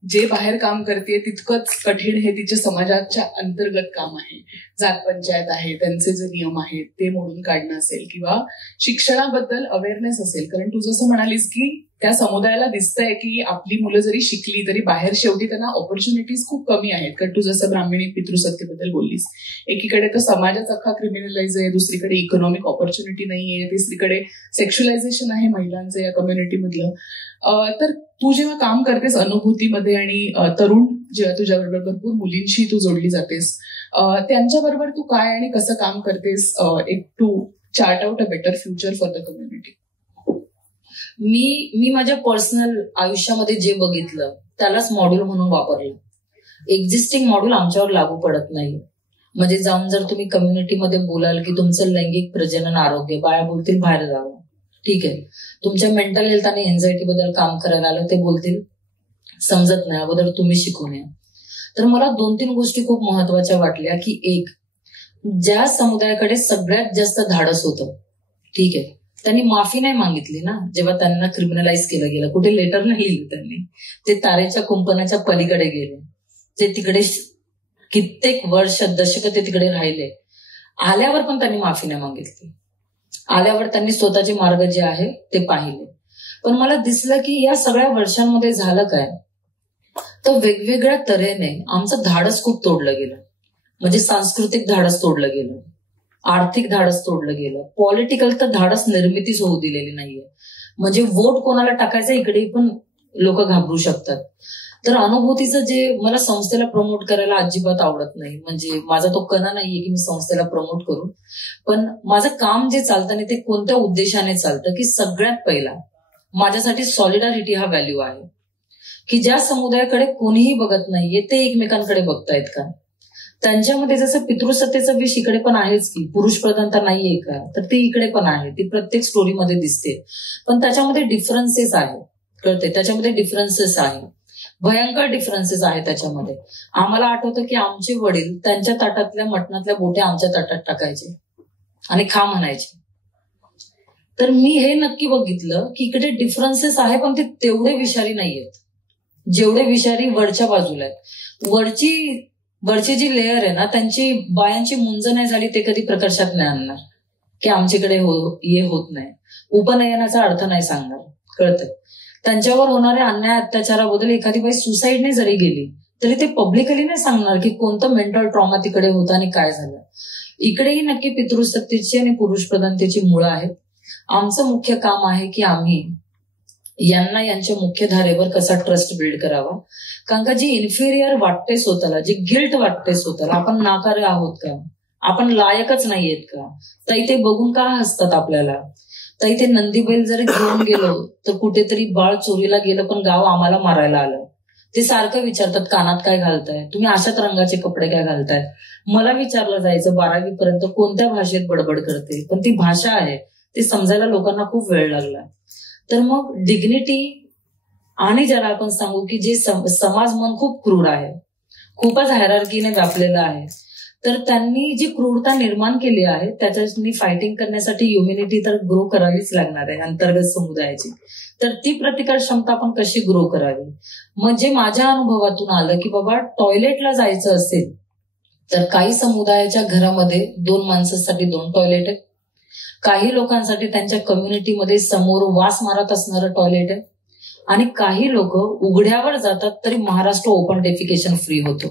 जे बाहेर काम करते तितकंच कठीण हे तिच्या समाजाच्या अंतर्गत काम आहे. जात पंचायत आहे, त्यांचे जे नियम आहेत ते मोडून काढणं असेल किंवा शिक्षणाबद्दल अवेअरनेस असेल. कारण तू जसं म्हणालीस की त्या समुदायाला दिसतंय की आपली मुलं जरी शिकली तरी बाहेर शेवटी त्यांना ऑपॉर्च्युनिटीज खूप कमी आहेत. कारण तू जसं ब्राह्मणी पितृसत्तेबद्दल बोललीस, एकीकडे तर समाजाचा अख्खा क्रिमिनलाइज आहे, दुसरीकडे इकॉनॉमिक ऑपॉर्च्युनिटी नाहीये, तिसरीकडे सेक्शुअलायझेशन आहे महिलांचं या कम्युनिटीमधलं. तर तू जेव्हा काम करतेस अनुभूतीमध्ये आणि तरुण जेव्हा तुझ्याबरोबर भरपूर मुलींशी तू जोडली जातेस, त्यांच्याबरोबर तू काय आणि कसं काम करतेस एक to chart out a better future for the community? मी माझ्या पर्सनल आयुष्यामध्ये जे बघितलं त्यालाच मॉड्यूल म्हणून वापरलं. एक्झिस्टिंग मॉड्यूल आमच्यावर लागू पडत नाही. म्हणजे जाऊन जर तुम्ही कम्युनिटीमध्ये बोलाल की तुमचं लैंगिक प्रजनन आरोग्य, बाया बोलतील बाहेर जावं, ठीक आहे. तुमच्या मेंटल हेल्थ आणि एन्झायटी बद्दल काम करायला आलं, ते बोलतील समजत नाही, अगोदर तुम्ही शिकून या. तर मला 2-3 गोष्टी खूप महत्वाच्या वाटल्या की एक, ज्या समुदायाकडे सगळ्यात जास्त धाडस होतं, ठीक आहे, त्यांनी माफी नाही मागितली ना जेव्हा त्यांना क्रिमिनलाइज केलं गेलं. कुठे लेटर नाही लिहिलं त्यांनी. ते तारेच्या कुंपणाच्या पलीकडे गेले. ते तिकडे कित्येक वर्ष, दशक ते तिकडे राहिले. आल्यावर पण त्यांनी माफी नाही मागितली. आल्यावर त्यांनी स्वतःचे मार्ग जे आहे ते पाहिले. पण मला दिसलं की या सगळ्या वर्षांमध्ये झालं काय, तर वेगवेगळ्या तऱ्हेने आमचं धाडस खूप तोडलं गेलं. म्हणजे सांस्कृतिक धाडस तोडलं गेलं, आर्थिक धाडस तोडलं गेलं, पॉलिटिकल तर धाडस निर्मितीच होऊ दिलेली नाहीये. म्हणजे वोट कोणाला टाकायचं इकडे पण लोक घाबरू शकतात. तर अनुभूतीचं जे मला संस्थेला प्रमोट करायला अजिबात आवडत नाही. म्हणजे माझा तो कणा नाहीये की मी संस्थेला प्रमोट करू. पण माझं काम जे चालतं आणि ते कोणत्या उद्देशाने चालतं की सगळ्यात पहिला माझ्यासाठी सॉलिडारिटी हा व्हॅल्यू आहे. की ज्या समुदायाकडे कोणीही बघत नाहीये ते एकमेकांकडे बघतायत का. त्यांच्यामध्ये जसं पितृसत्तेचं विष इकडे पण आहेच की, पुरुष प्रधानता नाहीये का, तर ती इकडे पण आहे. ती प्रत्येक स्टोरीमध्ये दिसते. पण त्याच्यामध्ये डिफरन्सेस आहे, कळते, त्याच्यामध्ये डिफरन्सेस आहे, भयंकर डिफरन्सेस आहे त्याच्यामध्ये. आम्हाला आठवतं की आमचे वडील त्यांच्या ताटातल्या मटणातल्या बोट्या आमच्या ताटात टाकायचे आणि खा म्हणायचे. तर मी हे नक्की बघितलं की इकडे डिफरन्सेस आहे, पण ते तेवढे विषारी नाहीयेत जेवढे विषारी वरच्या बाजूला आहेत. वरची जी लेअर आहे ना, त्यांची बायांची मुंज नाही झाली ते कधी प्रकर्षात नाही आणणार की आमच्याकडे हे होत नाही. उपनयनाचा अर्थ नाही सांगणार, कळतंय. त्यांच्यावर होणाऱ्या अन्याय अत्याचाराबद्दल एखादी बाई सुसाईडने जरी गेली तरी ते पब्लिकली नाही सांगणार की कोणतं मेंटल ट्रॉमा तिकडे होतं आणि काय झालं. इकडेही नक्की पितृसत्तेची आणि पुरुष प्रधानतेची मुळं आहेत. आमचं मुख्य काम आहे की आम्ही यांना यांच्या मुख्य धारेवर कसा ट्रस्ट बिल्ड करावा. कारण का जी इन्फिरियर वाटते स्वतःला, जी गिल्ट वाटते स्वतःला, आपण नाकारे आहोत का, आपण लायकच नाहीयेत का, ताई ते बघून का हसतात आपल्याला. ताई ते नंदीबैल जरी घेऊन गेलो तर कुठेतरी बाळ चोरीला गेलं पण गाव आम्हाला मारायला आलं. ते सारखं विचारतात कानात काय घालताय, तुम्ही अशाच रंगाचे कपडे काय घालताय. मला विचारलं जायचं 12वी पर्यंत कोणत्या भाषेत बडबड करते, पण ती भाषा आहे ते समजायला लोकांना खूप वेळ लागला. तर मग डिग्निटी आणि ज्याला आपण सांगू की जे समाज मन खूप क्रूर आहे, खूपच हायरार्कीने व्यापलेलं आहे, तर त्यांनी जी क्रूरता निर्माण केली आहे त्याच्यानी फायटिंग करण्यासाठी ह्युमॅनिटी तर ग्रो करावीच लागणार आहे अंतर्गत समुदायाची. तर ती प्रतिकार क्षमता आपण कशी ग्रो करावी. म्हणजे माझ्या अनुभवातून आलं की बाबा टॉयलेटला जायचं असेल तर काही समुदायाच्या घरामध्ये 2 माणसांसाठी 2 टॉयलेट आहेत. काही लोकांसाठी त्यांच्या कम्युनिटीमध्ये समोर वास मारत असणारं टॉयलेट आहे. आणि काही लोक उघड्यावर जातात तरी महाराष्ट्र ओपन डेफिकेशन फ्री होतो.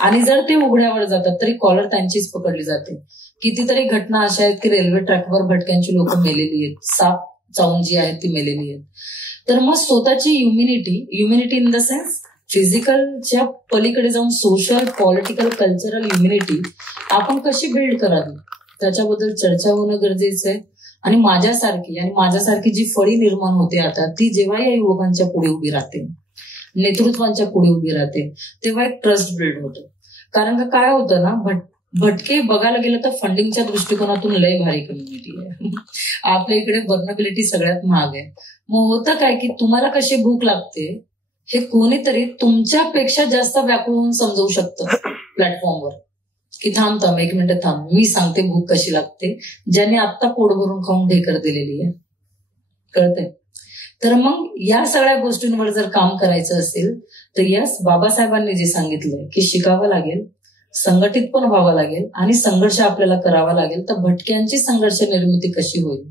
आणि जर ते उघड्यावर जातात तरी कॉलर त्यांचीच पकडली जाते. कितीतरी घटना अशा आहेत की रेल्वे ट्रॅकवर भटक्यांची लोक मेलेली आहेत, साप चावून जी आहेत ती मेलेली आहेत. तर मग स्वतःची ह्युमॅनिटी इन द सेन्स फिजिकलच्या पलीकडे जाऊन सोशल, पॉलिटिकल, कल्चरल ह्युमॅनिटी आपण कशी बिल्ड करावी त्याच्याबद्दल चर्चा होणं गरजेचं आहे. आणि माझ्यासारखी जी फळी निर्माण होते आता, ती जेव्हा या युवकांच्या पुढे उभी राहते, नेतृत्वांच्या पुढे उभी राहते, तेव्हा एक ट्रस्ट बिल्ड होतो. कारण का काय होतं ना, भटके बघायला गेलं तर फंडिंगच्या दृष्टिकोनातून लय भारी कम्युनिटी आहे. आपल्या इकडे वर्नबिलिटी सगळ्यात महाग आहे. मग होतं काय की तुम्हाला कशी भूक लागते हे कोणीतरी तुमच्यापेक्षा जास्त व्याकुळ होऊन समजवू शकतं प्लॅटफॉर्मवर. की थांब 1 मिनिट थांब, मी सांगते भूक कशी लागते, ज्याने आत्ता पोट भरून खाऊन ढेकर दिलेली आहे, कळतंय. तर मग या सगळ्या गोष्टींवर जर काम करायचं असेल तर यस, बाबासाहेबांनी जे सांगितलंय की शिकावं लागेल, संघटित पण व्हावं लागेल आणि संघर्ष आपल्याला करावा लागेल. तर भटक्यांची संघर्ष निर्मिती कशी होईल,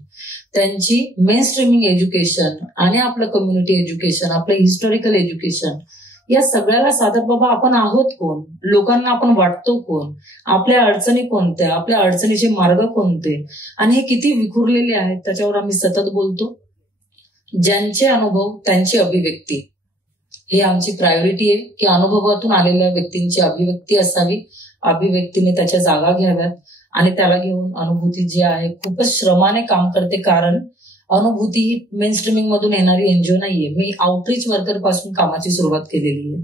त्यांची मेन स्ट्रीमिंग एज्युकेशन आणि आपलं कम्युनिटी एज्युकेशन, आपलं हिस्टॉरिकल एज्युकेशन, या सगळ्याला साधत बाबा आपण आहोत कोण, लोकांना आपण वाटतो कोण, आपल्या अडचणी कोणत्या, आपल्या अडचणीचे मार्ग कोणते आणि हे किती विखुरलेले आहेत त्याच्यावर आम्ही सतत बोलतो. ज्यांचे अनुभव त्यांची अभिव्यक्ती, हे आमची प्रायोरिटी आहे की अनुभवातून आलेल्या व्यक्तींची अभिव्यक्ती असावी, अभिव्यक्तीने त्याच्या जागा घ्याव्यात आणि त्याला घेऊन अनुभूती जी आहे खूपच श्रमाने काम करते. कारण अनुभूती ही मेन स्ट्रीमिंग मधून येणारी एनजीओ नाहीये. मी आउटरीच वर्कर पासून कामाची सुरुवात केलेली आहे.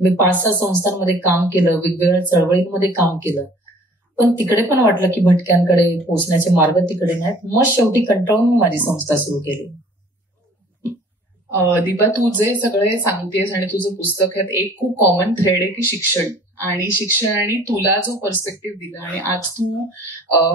मी 5-6 संस्थांमध्ये काम केलं, वेगवेगळ्या चळवळींमध्ये काम केलं, पण तिकडे पण वाटलं की भटक्यांकडे पोहोचण्याचे मार्ग तिकडे नाहीत. मग शेवटी कंटाळून मी माझी संस्था सुरू केली. दीपा, तू जे सगळे सांगतेस आणि तुझं पुस्तक ह्यात एक खूप कॉमन थ्रेड आहे की शिक्षण आणि तुला जो पर्स्पेक्टिव्ह दिला आणि आज तू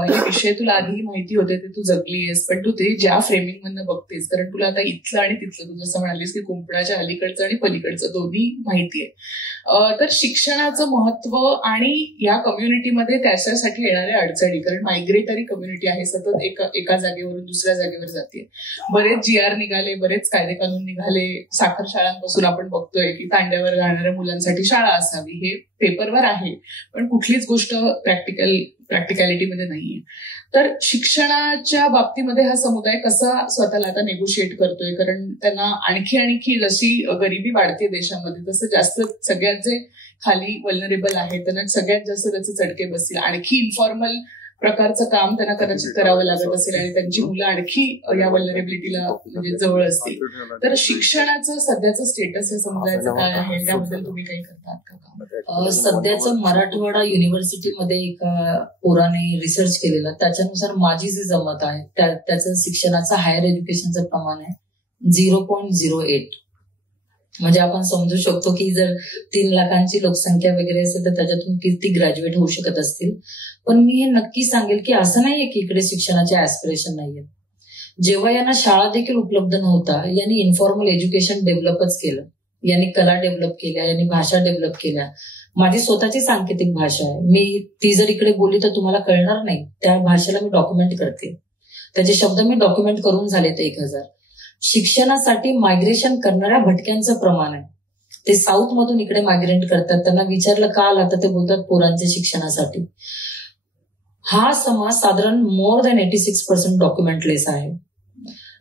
हे विषय तुला आधी माहिती होते ते तू जगलीयस, पण तू ते ज्या फ्रेमिंग मधनं बघतेस, कारण तुला आता इथलं आणि तिथलं, तू जसं म्हणालीस की कुंपणाच्या अलीकडचं आणि पलीकडचं दोन्ही माहिती आहे. तर शिक्षणाचं महत्व आणि या कम्युनिटीमध्ये त्याच्यासाठी येणाऱ्या अडचणी, कारण मायग्रेटरी कम्युनिटी आहे, सतत एका जागेवरून दुसऱ्या जागेवर जाते. बरेच GR निघाले, बरेच कायदे कानून निघाले, साखर शाळांपासून आपण बघतोय की तांड्यावर राहणाऱ्या मुलांसाठी शाळा असावी, हे पेपरवर आहे, पण कुठलीच गोष्ट प्रॅक्टिकॅलिटीमध्ये नाहीये. तर शिक्षणाच्या बाबतीमध्ये हा समुदाय कसा स्वतःला आता नेगोशिएट करतोय, कारण त्यांना आणखी जशी गरिबी वाढते देशामध्ये तसं जास्त सगळ्यात जे खाली वल्नरेबल आहे त्यांना सगळ्यात जास्त त्याचे चटके बसतील. आणखी इन्फॉर्मल प्रकारचं काम त्यांना कदाचित करावं लागत असेल आणि त्यांची मुलं आणखी या वल्नरेबिलिटीला म्हणजे जवळ असतील. तर शिक्षणाचं सध्याचं स्टेटस या समुदायाचं काय आहे, त्याबद्दल तुम्ही काही करतात का? सध्याचं मराठवाडा युनिव्हर्सिटीमध्ये एका पोराने रिसर्च केलेला, त्याच्यानुसार माझी जी जमत आहे त्याचं शिक्षणाचं हायर एज्युकेशनचं प्रमाण आहे 0.08. म्हणजे आपण समजू शकतो की जर 3 लाखांची लोकसंख्या वगैरे असेल तर त्याच्यातून किती ग्रॅज्युएट होऊ शकत असतील. पण मी हे नक्की सांगेल की असं नाहीये की इकडे शिक्षणाचे ऍस्पिरेशन नाहीये. जेव्हा यांना शाळा देखील उपलब्ध नव्हता, यांनी इन्फॉर्मल एज्युकेशन डेव्हलपच केलं, यांनी कला डेव्हलप केल्या, यांनी भाषा डेव्हलप केल्या. माझी स्वतःची सांकेतिक भाषा आहे, मी ती जर इकडे बोलली तर तुम्हाला कळणार नाही. त्या भाषेला मी डॉक्युमेंट करते, त्याचे शब्द मी डॉक्युमेंट करून झाले ते 1000. शिक्षणासाठी मायग्रेशन करणाऱ्या भटक्यांचं प्रमाण आहे. ते साऊथ मधून इकडे मायग्रेट करतात. त्यांना विचारलं का आला तर ते बोलतात पोरांच्या शिक्षणासाठी. हा समाज साधारण मोर दॅन 86% डॉक्युमेंटलेस आहे.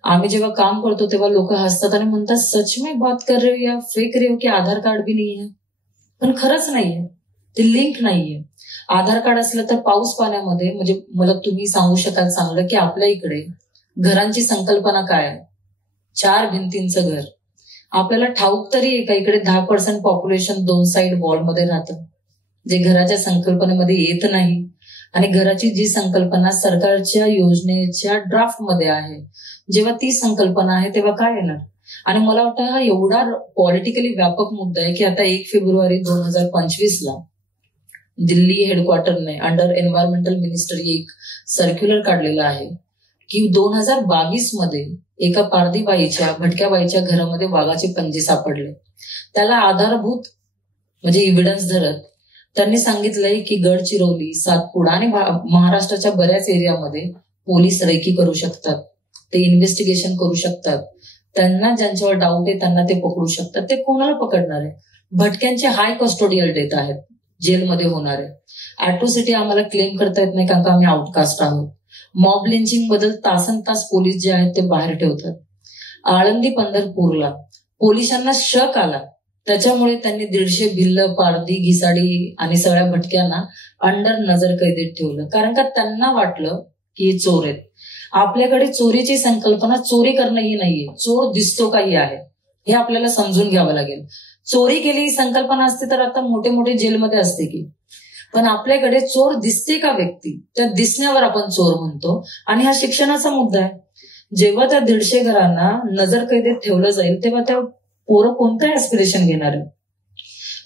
आम्ही जेव्हा काम करतो तेव्हा लोक हसतात आणि म्हणतात सच में बात कर रहे हो या फेक रहे हो की आधार कार्ड भी नाही आहे. पण खरंच नाहीये, ते लिंक नाहीये. आधार कार्ड असलं तर पाऊस पाण्यामध्ये, म्हणजे मला तुम्ही सांगू शकाल चांगलं की आपल्या इकडे घरांची संकल्पना काय आहे. 4 भिंतींचं घर. आपल्याला ठाऊक तरी आहे का इकडे 10% पॉप्युलेशन 2 साइड वॉलमध्ये राहतं, जे घराच्या संकल्पनेमध्ये येत नाही. आणि घराची जी संकल्पना सरकारच्या योजनेच्या ड्राफ्टमध्ये आहे, जेव्हा ती संकल्पना आहे तेव्हा काय येणार. आणि मला वाटतं हा एवढा पॉलिटिकली व्यापक मुद्दा आहे की आता 1 फेब्रुवारी 2025 दिल्ली हेडक्वार्टरने अंडर एन्व्हायरमेंटल मिनिस्ट्री एक सर्क्युलर काढलेला आहे की 2022 मध्ये एका पारधी बाईच्या, भटक्या बाईच्या घरामध्ये वाघाचे पंजे सापडले. त्याला आधारभूत म्हणजे इव्हिडन्स धरत त्यांनी सांगितलंय की गडचिरोली, सातपुडा आणि महाराष्ट्राच्या बऱ्याच एरियामध्ये पोलीस रेकी करू शकतात, ते इन्व्हेस्टिगेशन करू शकतात. त्यांना ज्यांच्यावर डाऊट आहे त्यांना ते पकडू शकतात. ते कोणाला पकडणार आहे? भटक्यांचे हाय कस्टोडियल डेथ आहेत, जेलमध्ये होणार आहे. ऍट्रोसिटी आम्हाला क्लेम करता येत नाही कारण का आम्ही आउटकास्ट आहोत. मॉब लिंचिंग बद्दल तासनतास पोलीस जे आहेत ते बाहेर ठेवतात. आळंदी पंढरपूरला पोलिसांना शक आला, त्याच्यामुळे त्यांनी 150 भिल्ल, पारधी, घिसाडी आणि सगळ्या भटक्यांना अंडर नजर कैदेत ठेवलं. कारण का त्यांना वाटलं की हे चोर आहेत. आपल्याकडे चोरीची संकल्पना चोरी करणं ही नाहीये, चोर दिसतो काही आहे हे आपल्याला समजून घ्यावं लागेल. चोरी केली ही संकल्पना असते तर आता मोठे मोठे जेलमध्ये असते की, पण आपल्याकडे चोर दिसते का व्यक्ती, त्या दिसण्यावर आपण चोर म्हणतो. आणि हा शिक्षणाचा मुद्दा आहे. जेव्हा त्या 150 घरांना नजर कैदेत ठेवलं जाईल तेव्हा त्या पोरं कोणतं ऍस्पिरेशन घेणार आहे.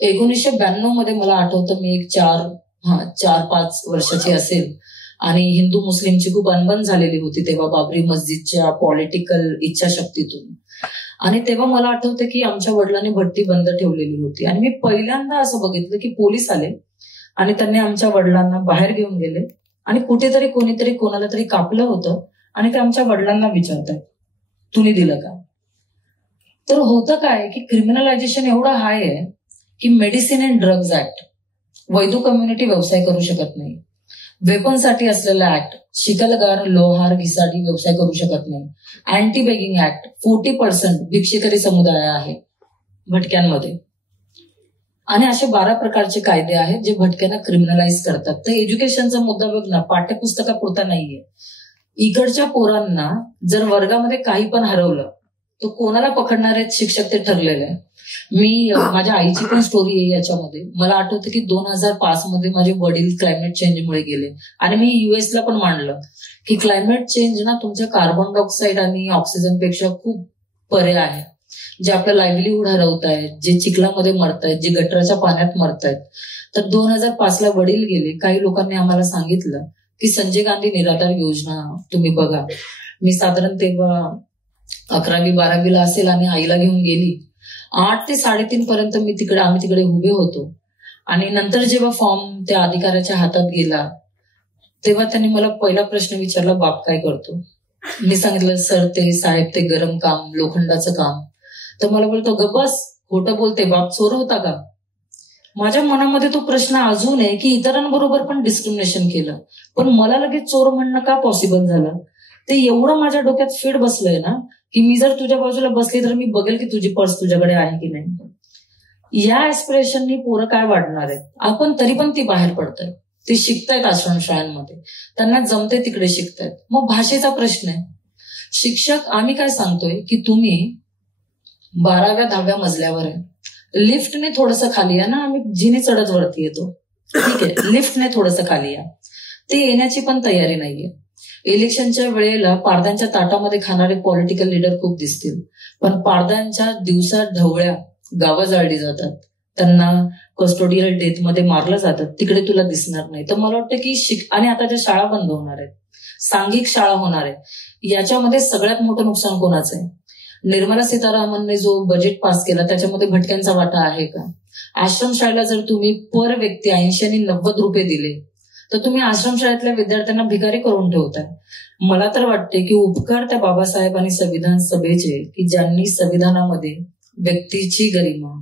1992 मध्ये मला आठवतं मी एक 4-5 वर्षाची असेल आणि हिंदू मुस्लिमची खूप अनबन झालेली होती तेव्हा बाबरी मस्जिदच्या पॉलिटिकल इच्छाशक्तीतून. आणि तेव्हा मला आठवतं की आमच्या वडिलांनी भट्टी बंद ठेवलेली होती आणि मी पहिल्यांदा असं बघितलं की पोलीस आले आणि त्यांनी आमच्या वडिलांना बाहेर घेऊन गेले आणि कुठेतरी कोणीतरी कोणाला तरी कापलं होतं आणि ते आमच्या वडिलांना विचारतायत, तुम्ही दिलं का? तर होतं काय की क्रिमिनलायझेशन एवढं हाय आहे की medicine and drugs act, Vaidya community व्यवसाय करू शकत नाही. वेपनसाठी असलेला ऍक्ट, शिकलगार, लोहार, घिसाडी व्यवसाय करू शकत नाही. अँटी बेगिंग ऍक्ट, 40% भिक्षेकरी समुदाय आहे भटक्यांमध्ये. आणि असे 12 प्रकारचे कायदे आहेत जे भटक्यांना क्रिमिनलाइज करतात. तर एज्युकेशनचा मुद्दा बघ ना, पाठ्यपुस्तकापुरता नाहीये. इकडच्या पोरांना जर वर्गामध्ये काही पण हरवलं तर कोणाला पकडणार आहेत शिक्षक ते ठरलेले आहे. मी माझ्या आईची पण स्टोरी आहे याच्यामध्ये. मला आठवतं की 2005 मध्ये माझे वडील क्लायमेट चेंजमुळे गेले आणि मी युएसला पण मांडलं की क्लायमेट चेंज ना तुमच्या कार्बन डायऑक्साईड आणि ऑक्सिजन पेक्षा खूप परे आहे. जे आपलं लाईव्हलीहूड हरवत आहेत, जे चिखलामध्ये मरतायत, जे गटराच्या पाण्यात मरतायत. तर 2005 वडील गेले. काही लोकांनी आम्हाला सांगितलं की संजय गांधी निराधार योजना तुम्ही बघा. मी साधारण तेव्हा 11वी-12वी असेल आणि आईला घेऊन गेली. 8 ते 3:30 पर्यंत आम्ही तिकडे उभे होतो. आणि नंतर जेव्हा फॉर्म त्या अधिकाऱ्याच्या हातात गेला तेव्हा त्यांनी मला पहिला प्रश्न विचारला, बाप काय करतो? मी सांगितलं, सर ते साहेब ते गरम काम, लोखंडाचं काम. तर मला बोलतो, गप्पस, खोटं बोलते, बाप चोर होता का? माझ्या मनामध्ये तो प्रश्न अजून आहे की इतरांबरोबर पण डिस्क्रिमिनेशन केलं, पण मला लगेच चोर म्हणणं का पॉसिबल झालं? ते एवढं माझ्या डोक्यात फीड बसलंय ना की मी जर तुझ्या बाजूला बसली तर मी बघेल की तुझी पर्स तुझ्याकडे आहे की नाही. या ऍस्पिरेशननी पोरं काय वाढणार आहेत? आपण तरी पण ती बाहेर पडतायत, ती शिकतायत आश्रमशाळांमध्ये, त्यांना जमते तिकडे शिकतायत. मग भाषेचा प्रश्न आहे. शिक्षक आम्ही काय सांगतोय की तुम्ही 12व्या-10व्या मजल्यावर आहे, लिफ्टने थोडंसं खाली या ना, आम्ही जिने चढत वरती येतो, ठीक आहे, लिफ्टने थोडंसं खाली या. ते येण्याची पण तयारी नाहीये. इलेक्शनच्या वेळेला पारद्यांच्या ताटामध्ये खाणारे पॉलिटिकल लीडर खूप दिसतील, पण पारद्यांच्या दिवसा ढवळ्या गावं जाळली जातात, त्यांना कस्टोडियल डेथ मध्ये मारलं जातात, तिकडे तुला दिसणार नाही. तर मला वाटतं की आणि आता ज्या शाळा बंद होणार आहेत, सांघिक शाळा होणार आहेत, याच्यामध्ये सगळ्यात मोठं नुकसान कोणाचं आहे? निर्मला सीतारामनने जो बजेट पास केला त्याच्यामध्ये भटक्यांचा वाटा आहे का? आश्रमशाळेला जर तुम्ही पर व्यक्ती 80 आणि 90 रुपये दिले तर तुम्ही आश्रमशाळेतल्या विद्यार्थ्यांना भिकारी करून ठेवताय. मला तर वाटते की उपकार त्या बाबासाहेब आणि संविधान सभेचे की ज्यांनी संविधानामध्ये व्यक्तीची गरिमा,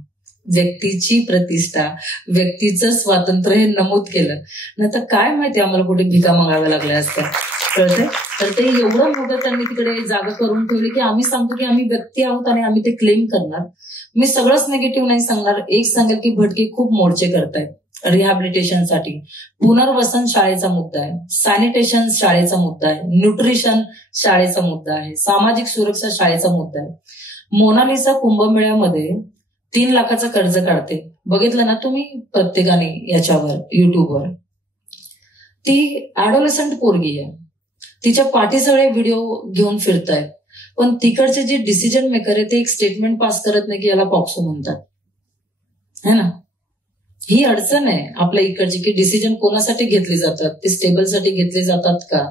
व्यक्तीची प्रतिष्ठा, व्यक्तीचं स्वातंत्र्य हे नमूद केलं. नाही तर काय माहिती आम्हाला कुठे भिका मागाव्या लागल्या असत्या, कळतंय? तर ते एवढं मोठं त्यांनी तिकडे जागा करून ठेवली की आम्ही सांगतो की आम्ही व्यक्ती आहोत आणि आम्ही ते क्लेम करणार. मी सगळंच निगेटिव्ह नाही सांगणार. एक सांगेल की भटके खूप मोर्चे करतायत रिहॅबिलिटेशनसाठी. पुनर्वसन शाळेचा मुद्दा आहे, सॅनिटेशन शाळेचा मुद्दा आहे, न्यूट्रिशन शाळेचा मुद्दा आहे, सामाजिक सुरक्षा शाळेचा मुद्दा आहे. मोनालिसा कुंभमेळ्यामध्ये 3 लाखाचं कर्ज काढते, बघितलं ना तुम्ही प्रत्येकाने याच्यावर युट्यूबवर. ती ऍडोलेसंट पोरगी आहे, तिच्या पाठी सगळे व्हिडिओ घेऊन फिरतायत, पण तिकडचे जे डिसिजन मेकर आहे ते एक स्टेटमेंट पास करत नाही की याला पॉक्सो म्हणतात, है ना? ही अडचण आहे आपल्या इकडची की डिसिजन कोणासाठी घेतले जातात, ते स्टेबलसाठी घेतले जातात का?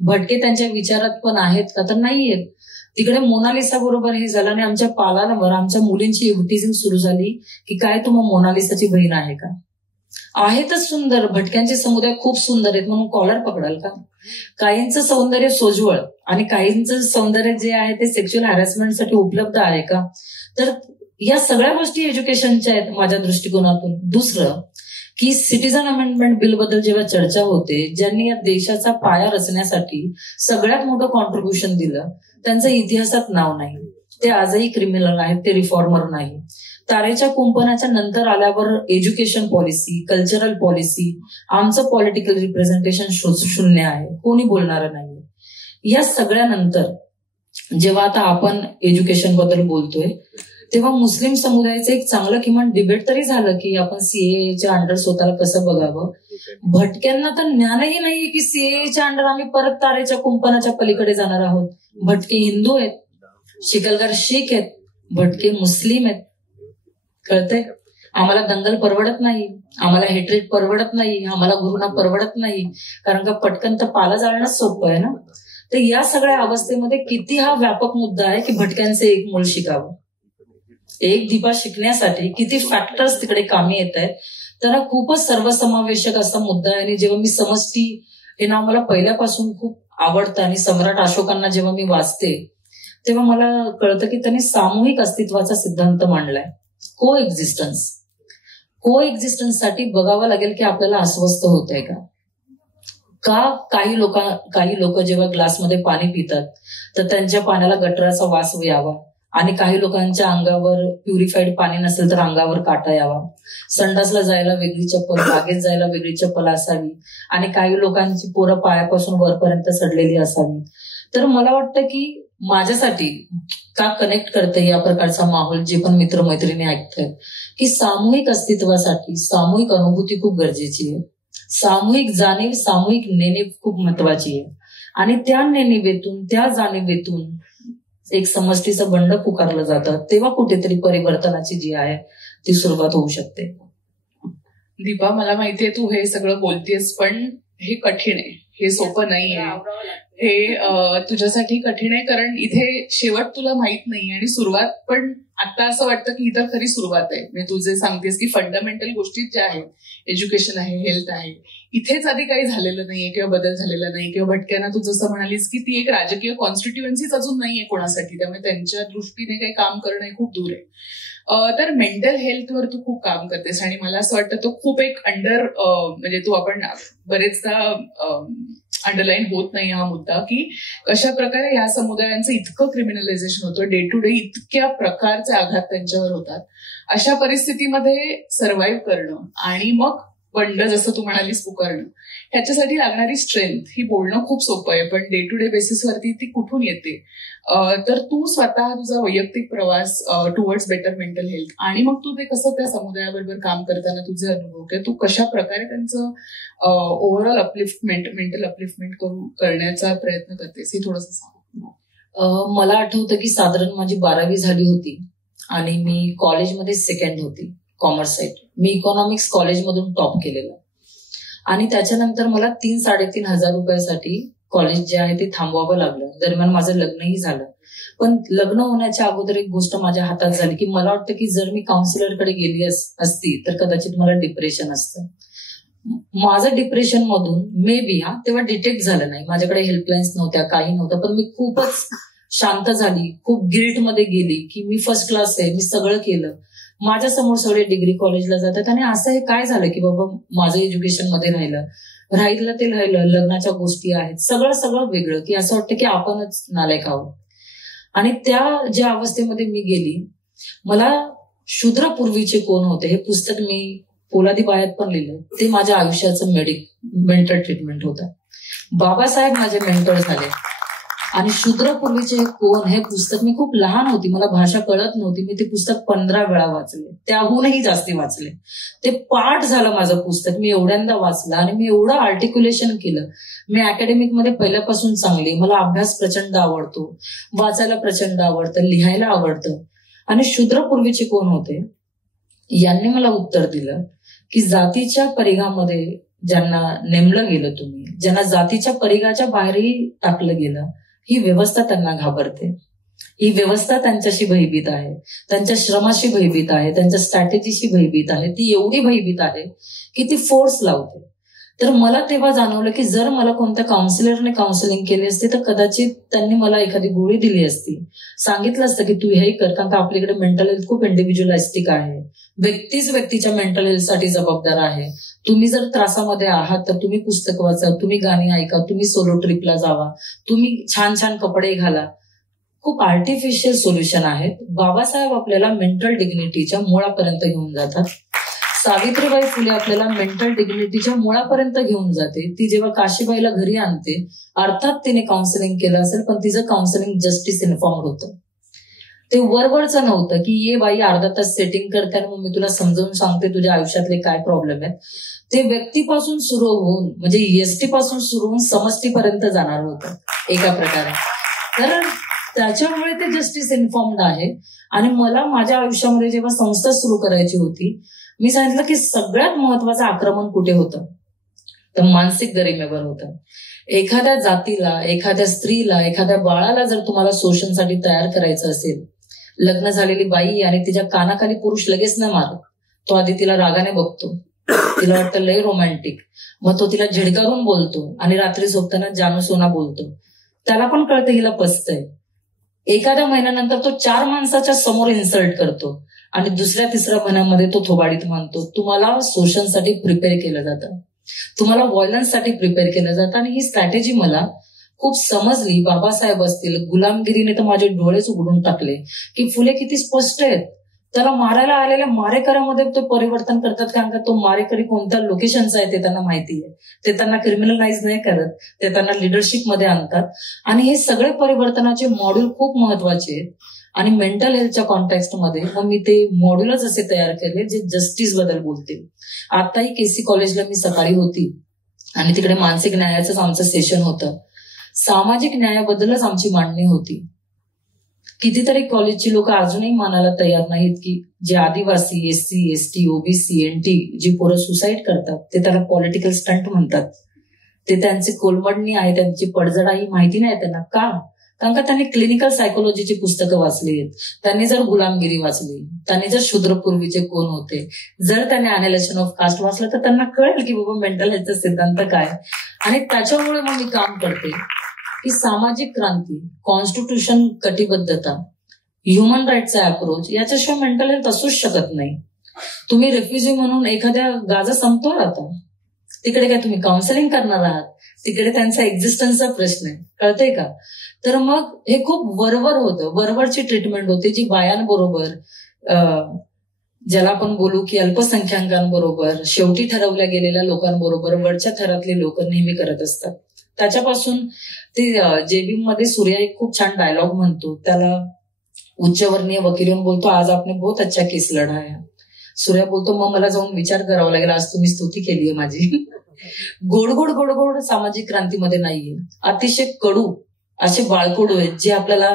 भटके त्यांच्या विचारात पण आहेत का? तर नाहीयेत. तिकडे मोनालिसा बरोबर हे झालं आणि आमच्या पालावर आमच्या मुलींची एव्हर्टिझिंग सुरू झाली की काय तू मग मोनालिसाची बहीण आहे का? आहेतच सुंदर, भटक्यांचे समुदाय खूप सुंदर आहेत म्हणून कॉलर पकडाल का? काहींचं सौंदर्य सोज्वळ आणि काहींचं सौंदर्य जे आहे ते सेक्शुअल हॅरॅसमेंटसाठी उपलब्ध आहे का? तर या सगळ्या गोष्टी एज्युकेशनच्या आहेत माझ्या दृष्टिकोनातून. दुसरं की सिटीजन अमेंडमेंट बिल बद्दल जेव्हा चर्चा होते, ज्यांनी या देशाचा पाया रचण्यासाठी सगळ्यात मोठं कॉन्ट्रीब्युशन दिलं त्यांचं इतिहासात नाव नाही. ते आजही क्रिमिनल आहेत, ते रिफॉर्मर नाही. तारेच्या कुंपणाच्या नंतर आल्यावर एज्युकेशन पॉलिसी, कल्चरल पॉलिसी, आमचं पॉलिटिकल रिप्रेझेंटेशन शून्य आहे, कोणी बोलणारं नाही. या सगळ्यानंतर जेव्हा आता आपण एज्युकेशन बद्दल बोलतोय तेव्हा मुस्लिम समुदायाचं एक चांगलं किमान डिबेट तरी झालं की आपण सीएच्या अंडर स्वतःला कसं बघावं. भटक्यांना तर ज्ञानही नाहीये की सीएच्या अंडर आम्ही परत तारेच्या कुंपणाच्या पलीकडे जाणार आहोत. भटके हिंदू आहेत, शिकलगार शीख आहेत, भटके मुस्लिम आहेत, कळतंय? आम्हाला दंगल परवडत नाही, आम्हाला हेट्रेट परवडत नाही, आम्हाला गुरुना परवडत नाही, कारण का पटकन तर पाला जाळणंच सोपं आहे ना. तर या सगळ्या अवस्थेमध्ये किती हा व्यापक मुद्दा आहे की भटक्यांचे एक मूल शिकावं. एक दिपा शिकण्यासाठी किती फॅक्टर्स तिकडे कामी येत आहेत. तर हा खूपच सर्वसमावेशक असा मुद्दा आहे. आणि जेव्हा मी समष्टी हे नाव मला पहिल्यापासून खूप आवडतं आणि सम्राट अशोकांना जेव्हा मी वाचते तेव्हा मला कळतं की त्यांनी सामूहिक अस्तित्वाचा सिद्धांत मांडलाय. को एक्झिस्टन्ससाठी बघावं लागेल की आपल्याला अस्वस्थ होत आहे का. काही लोक जेव्हा ग्लासमध्ये पाणी पितात तर त्यांच्या पाण्याला गटराचा वास यावा आणि काही लोकांच्या अंगावर प्युरिफाईड पाणी नसेल तर अंगावर काटा यावा. संडासला जायला वेगळी चप्पल, बागेत जायला वेगळी चप्पल असावी आणि काही लोकांची पोरं पायापासून वरपर्यंत सडलेली असावी. तर मला वाटतं की माझ्यासाठी का कनेक्ट करते या प्रकारचा माहोल जे पण मित्रमैत्रिणी ऐकतात की सामूहिक अस्तित्वासाठी सामूहिक अनुभूती खूप गरजेची आहे. सामूहिक जाणीव, सामूहिक नेणीव खूप महत्वाची आहे. आणि त्या नेणीवेतून, त्या जाणीवेतून एक समष्टीचं बंड पुकारलं जातं, तेव्हा कुठेतरी परिवर्तनाची जी आहे ती सुरुवात होऊ शकते. दीपा, मला माहितीये तू हे सगळं बोलतेस, पण हे कठीण आहे, हे सोपं नाहीये. हे तुझ्यासाठी कठीण आहे कारण इथे शेवट तुला माहित नाही आणि सुरुवात पण आता असं वाटतं की इथं खरी सुरुवात आहे. म्हणजे तू जे सांगतेस की फंडामेंटल गोष्टी ज्या आहेत, एज्युकेशन आहे, हेल्थ आहे, इथेच आधी काही झालेलं नाहीये किंवा बदल झालेला नाही. किंवा भटक्यांना तू जसं म्हणालीस की ती एक राजकीय कॉन्स्टिट्युएन्सीच अजून नाहीये कोणासाठी, त्यामुळे त्यांच्या दृष्टीने काही काम करणं खूप दूर आहे. तर मेंटल हेल्थवर तू खूप काम करतेस आणि मला असं वाटतं तो खूप एक म्हणजे तू आपण बरेचदा अंडरलाईन होत नाही हा मुद्दा की कशा प्रकारे या समुदायांचं इतकं क्रिमिनलायझेशन होतं, डे टू डे इतक्या प्रकारचे आघात त्यांच्यावर होतात. अशा परिस्थितीमध्ये सर्व्हाइव्ह करणं आणि मग बंड जसं तू म्हणालीस पुकारणं, ह्याच्यासाठी लागणारी स्ट्रेंथ ही बोलणं खूप सोपं आहे, पण डे टू डे बेसिसवरती ती कुठून येते. तर तू स्वतः तुझा वैयक्तिक प्रवास टुवर्ड्स बेटर मेंटल हेल्थ आणि मग तू ते कसं त्या समुदायाबरोबर काम करताना तुझे अनुभव किंवा तू कशा प्रकारे त्यांचं ओव्हरऑल अपलिफ्टमेंट, मेंटल अपलिफ्टमेंट करण्याचा प्रयत्न करतेस हे थोडंसं सांग. मला आठवतं की साधारण माझी 12वी झाली होती आणि मी कॉलेजमध्ये सेकंड होती, कॉमर्स साईड. मी इकॉनॉमिक्स कॉलेजमधून टॉप केलेलं आणि त्याच्यानंतर मला 3-3.5 रुपयासाठी कॉलेज जे आहे ते थांबवावं लागलं. दरम्यान माझं लग्नही झालं. पण लग्न होण्याच्या अगोदर एक गोष्ट माझ्या हातात झाली की मला वाटतं की जर मी काउन्सिलरकडे गेली असती तर कदाचित मला डिप्रेशन असतं. माझं डिप्रेशन मधून मे बी तेव्हा डिटेक्ट झालं नाही, माझ्याकडे हेल्पलाईन्स नव्हत्या, काही नव्हतं, पण मी खूपच शांत झाली, खूप गिल्टमध्ये गेली की मी फर्स्ट क्लास आहे, मी सगळं केलं, माझ्या समोर सगळे डिग्री कॉलेजला जातात आणि असं हे काय झालं की बाबा माझं एज्युकेशन मध्ये राहिलं, लग्नाच्या गोष्टी आहेत, सगळं वेगळं, की असं वाटतं की आपणच नालायक आहोत. आणि त्या ज्या अवस्थेमध्ये मी गेली, मला शूद्र पूर्वीचे कोण होते हे पुस्तक मी पोलादी बायात पण लिहिलं, ते माझ्या आयुष्याचं मेंटल ट्रीटमेंट होतं. बाबासाहेब माझे मेंटर झाले आणि शूद्र पूर्वीचे कोण हे पुस्तक, मी खूप लहान होती, मला भाषा कळत नव्हती, मी ते पुस्तक 15 वेळा वाचले, त्याहूनही जास्ती वाचले. ते पाठ झालं माझं पुस्तक, मी एवढ्यांदा वाचलं आणि मी एवढं आर्टिक्युलेशन केलं. मी अकॅडमिक मध्ये पहिल्यापासून चांगली, मला अभ्यास प्रचंड आवडतो, वाचायला प्रचंड आवडतं, लिहायला आवडतं. आणि शूद्र पूर्वीचे कोण होते यांनी मला उत्तर दिलं की जातीच्या परिघामध्ये ज्यांना नेमलं गेलं, तुम्ही ज्यांना जातीच्या परिघाच्या बाहेरही टाकलं गेलं, ही व्यवस्था त्यांना घाबरते, ही व्यवस्था त्यांच्याशी भयभीत आहे, त्यांच्या श्रमाशी भयभीत आहे, त्यांच्या स्ट्रॅटेजीशी भयभीत आहे, ती एवढी भयभीत आहे की ती फोर्स लावते. तर मला तेव्हा जाणवलं की जर मला कोणत्या काउन्सिलरने काउन्सिलिंग केली असती तर कदाचित त्यांनी मला एखादी गोळी दिली असती, सांगितलं असतं की तू हे कर, कारण का आपल्याकडे मेंटल हेल्थ खूप इंडिव्हिज्युअलिस्टिक आहे, व्यक्तीच व्यक्तीच्या मेंटल हेल्थसाठी जबाबदार आहे. तुम्ही जर त्रासामध्ये आहात तर तुम्ही पुस्तक वाचा, तुम्ही गाणी ऐका, तुम्ही सोलो ट्रिपला जावा, तुम्ही छान छान कपडे घाला. खूप आर्टिफिशियल सोल्युशन आहेत. बाबासाहेब आपल्याला मेंटल डिग्निटीच्या मुळापर्यंत घेऊन जातात. सावित्रीबाई फुले आपल्याला मेंटल डिग्निटीच्या मुळापर्यंत घेऊन जाते. ती जेव्हा काशीबाईला घरी आणते, अर्थात तिने काउन्सिलिंग केलं असेल, पण तिचं काउन्सिलिंग जस्टिस इन्फॉर्म्ड होतं. ते वरवरचं नव्हतं की ये बाई अर्धा तास सेटिंग करते आणि मग मी तुला समजावून सांगते तुझ्या आयुष्यातले काय प्रॉब्लेम आहेत. ते व्यक्तीपासून सुरू होऊन, म्हणजे एसटी पासून सुरू होऊन समष्टीपर्यंत जाणार होतं एका प्रकारे. तर त्याच्यामुळे ते जस्टिस इन्फॉर्म्ड आहे. आणि मला माझ्या आयुष्यामध्ये जेव्हा संस्था सुरू करायची होती, मी सांगितलं की सगळ्यात महत्वाचं आक्रमण कुठे होतं, तर मानसिक गरिमेवर होतं. एखाद्या जातीला, एखाद्या स्त्रीला, एखाद्या बाळाला जर तुम्हाला शोषणसाठी तयार करायचं असेल, लग्न झालेली बाई आणि तिच्या कानाखाली पुरुष लगेच न मारत, तो आधी तिला रागाने बघतो, तिला वाटतं लय रोमॅन्टिक, मग तो तिला झिडकारून बोलतो आणि रात्री झोपताना जानू सोना बोलतो. त्याला पण कळतं हिला पचतंय. एखाद्या महिन्यानंतर तो 4 माणसाच्या समोर इन्सल्ट करतो आणि दुसऱ्या तिसऱ्या महिन्यामध्ये तो थोबाडीत म्हणतो. तुम्हाला शोषणसाठी प्रिपेअर केलं जातं, तुम्हाला व्हायलन्ससाठी प्रिपेअर केलं जातं. आणि ही स्ट्रॅटेजी मला खूप समजली. बाबासाहेब असतील, गुलामगिरीने तर माझे डोळेच उघडून टाकले की फुले किती स्पष्ट आहेत. त्याला मारायला आलेल्या मारेकऱ्यामध्ये ते परिवर्तन करतात, कारण का तो मारेकरी कोणत्या लोकेशनचा आहे ते त्यांना माहिती आहे. ते त्यांना क्रिमिनलाइज नाही करत, ते त्यांना लिडरशिप मध्ये आणतात. आणि हे सगळे परिवर्तनाचे मॉड्यूल खूप महत्वाचे आहेत. आणि मेंटल हेल्थच्या कॉन्टेक्स्टमध्ये मग मी ते मॉड्यूलच असे तयार केले जे जस्टिस बद्दल बोलतील. आताही केसी कॉलेजला मी सकाळी होती आणि तिकडे मानसिक न्यायाचंच आमचं सेशन होतं. सामाजिक न्यायाबद्दलच आमची मांडणी होती. कितीतरी कॉलेजची लोक अजूनही मानायला तयार नाहीत की जे आदिवासी, SC, ST, OBC, NT जी पोरं सुसाईड करतात ते त्याला पॉलिटिकल स्टंट म्हणतात. ते त्यांची कोलमडणी आहे, त्यांची पडझड आहे माहिती नाही त्यांना. का? कारण का त्यांनी क्लिनिकल सायकोलॉजीची पुस्तकं वाचली आहेत, त्यांनी जर गुलामगिरी वाचली, त्यांनी जर शूद्रपूर्वीचे कोण होते, जर त्यांनी अनालिसिस ऑफ कास्ट वाचलं तर त्यांना कळेल की बाबा मेंटल हेल्थचा सिद्धांत काय. आणि त्याच्यामुळे मग मी काम करते की सामाजिक क्रांती, कॉन्स्टिट्यूशन कटिबद्धता, ह्युमन राईटचा अप्रोच याच्याशिवाय मेंटल हेल्थ असूच शकत नाही. तुम्ही रेफ्युजी म्हणून एखाद्या गाजा संपतो राहता, तिकडे काय तुम्ही काउन्सिलिंग करणार आहात, तिकडे त्यांचा एक्झिस्टन्सचा प्रश्न आहे, कळतंय का? तर मग हे खूप वरवर होतं, वरवरची ट्रीटमेंट होते जी बायांबरोबर, ज्याला आपण बोलू की अल्पसंख्याकांबरोबर, शेवटी ठरवल्या गेलेल्या लोकांबरोबर वरच्या थरातले लोक नेहमी करत असतात. त्याच्यापासून ते जेबीम मध्ये सूर्या एक खूप छान डायलॉग म्हणतो, त्याला उच्चवर्णीय वकील येऊन बोलतो, आज आपने बहुत अच्छा केस लढा है. सूर्या बोलतो, मग मला जाऊन विचार करावा लागेल, आज तुम्ही स्तुती केली आहे माझी. गोड गोड गोड गोड सामाजिक क्रांतीमध्ये नाहीये, अतिशय कडू असे बाळकडू आहेत जे आपल्याला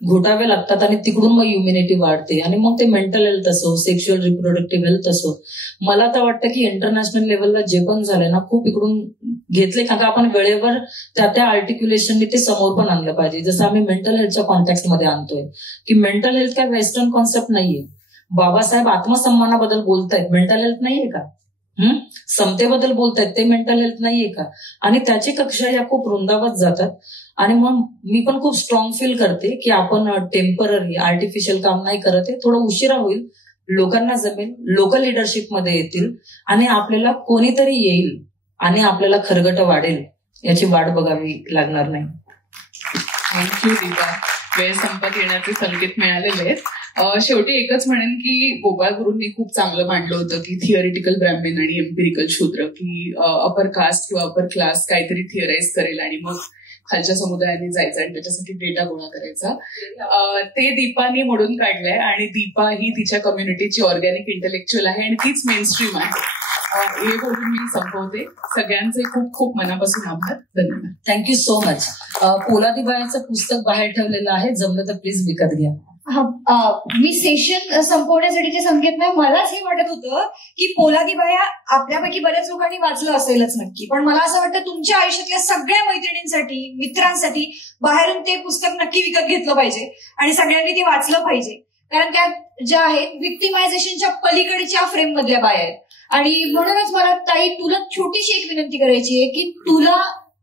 घोटावे लागतात आणि तिकडून मग इम्युनिटी वाढते. आणि मग ते मेंटल हेल्थ असो, सेक्शुअल रिप्रोडक्टिव्ह हेल्थ असो, मला तर वाटतं की इंटरनॅशनल लेवलला जे पण झालंय ना, खूप इकडून घेतले, कारण आपण वेळेवर त्या आर्टिक्युलेशनने ते समोर पण आणलं पाहिजे. जसं आम्ही मेंटल हेल्थच्या कॉन्टेक्स्टमध्ये आणतोय की मेंटल हेल्थ काय वेस्टर्न कॉन्सेप्ट नाहीये. बाबासाहेब आत्मसन्मानाबद्दल बोलतायत, मेंटल हेल्थ नाहीये का? समतेबद्दल बोलतायत, ते मेंटल हेल्थ नाहीये का? आणि त्याची कक्षा या खूप रुंदावत जातात. आणि मग मी पण खूप स्ट्रॉंग फील करते की आपण टेम्पररी आर्टिफिशियल काम नाही करत आहे. थोडं उशिरा होईल, लोकांना जमेल, लोकल लिडरशिप मध्ये येतील आणि आपल्याला कोणीतरी येईल आणि आपल्याला खरगट वाढेल, याची वाट बघावी लागणार नाही. थँक्यू दीपा. वेळ संपत येण्याचे संकेत मिळालेले आहेत. शेवटी एकच म्हणेन की गोपाळ गुरूंनी खूप चांगलं मांडलं होतं की थिअरिटिकल ब्राह्मण आणि एम्पिरिकल शूद्र, की अपर कास्ट किंवा अपर क्लास काहीतरी थिअराईज करेल आणि मग खालच्या समुदायाने जायचं आणि त्याच्यासाठी डेटा गोळा करायचा. ते दीपानी मोडून काढलंय आणि दीपा ही तिच्या कम्युनिटीची ऑर्गॅनिक इंटेलेक्च्युअल आहे आणि तीच मेनस्ट्रीम आहे. हे बोलून मी संपवते. सगळ्यांचे खूप खूप मनापासून आभार. धन्यवाद. Thank you so much. पोलादीबाईचं पुस्तक बाहेर ठेवलेलं आहे, जमलं तर प्लीज विकत घ्या. मी सेशन संपवण्यासाठी ते संकेत नाही, मलाच हे वाटत होतं की पोलादीबाया आपल्यापैकी बऱ्याच लोकांनी वाचलं असेलच नक्की, पण मला असं वाटतं तुमच्या आयुष्यातल्या सगळ्या मैत्रिणींसाठी, मित्रांसाठी बाहेरून ते पुस्तक नक्की विकत घेतलं पाहिजे आणि सगळ्यांनी ते वाचलं पाहिजे. कारण त्यात ज्या आहेत विक्टिमायझेशनच्या पलीकडच्या फ्रेम मधल्या बाया आहेत. आणि म्हणूनच मला ताई तुला छोटीशी एक विनंती करायची आहे की तुला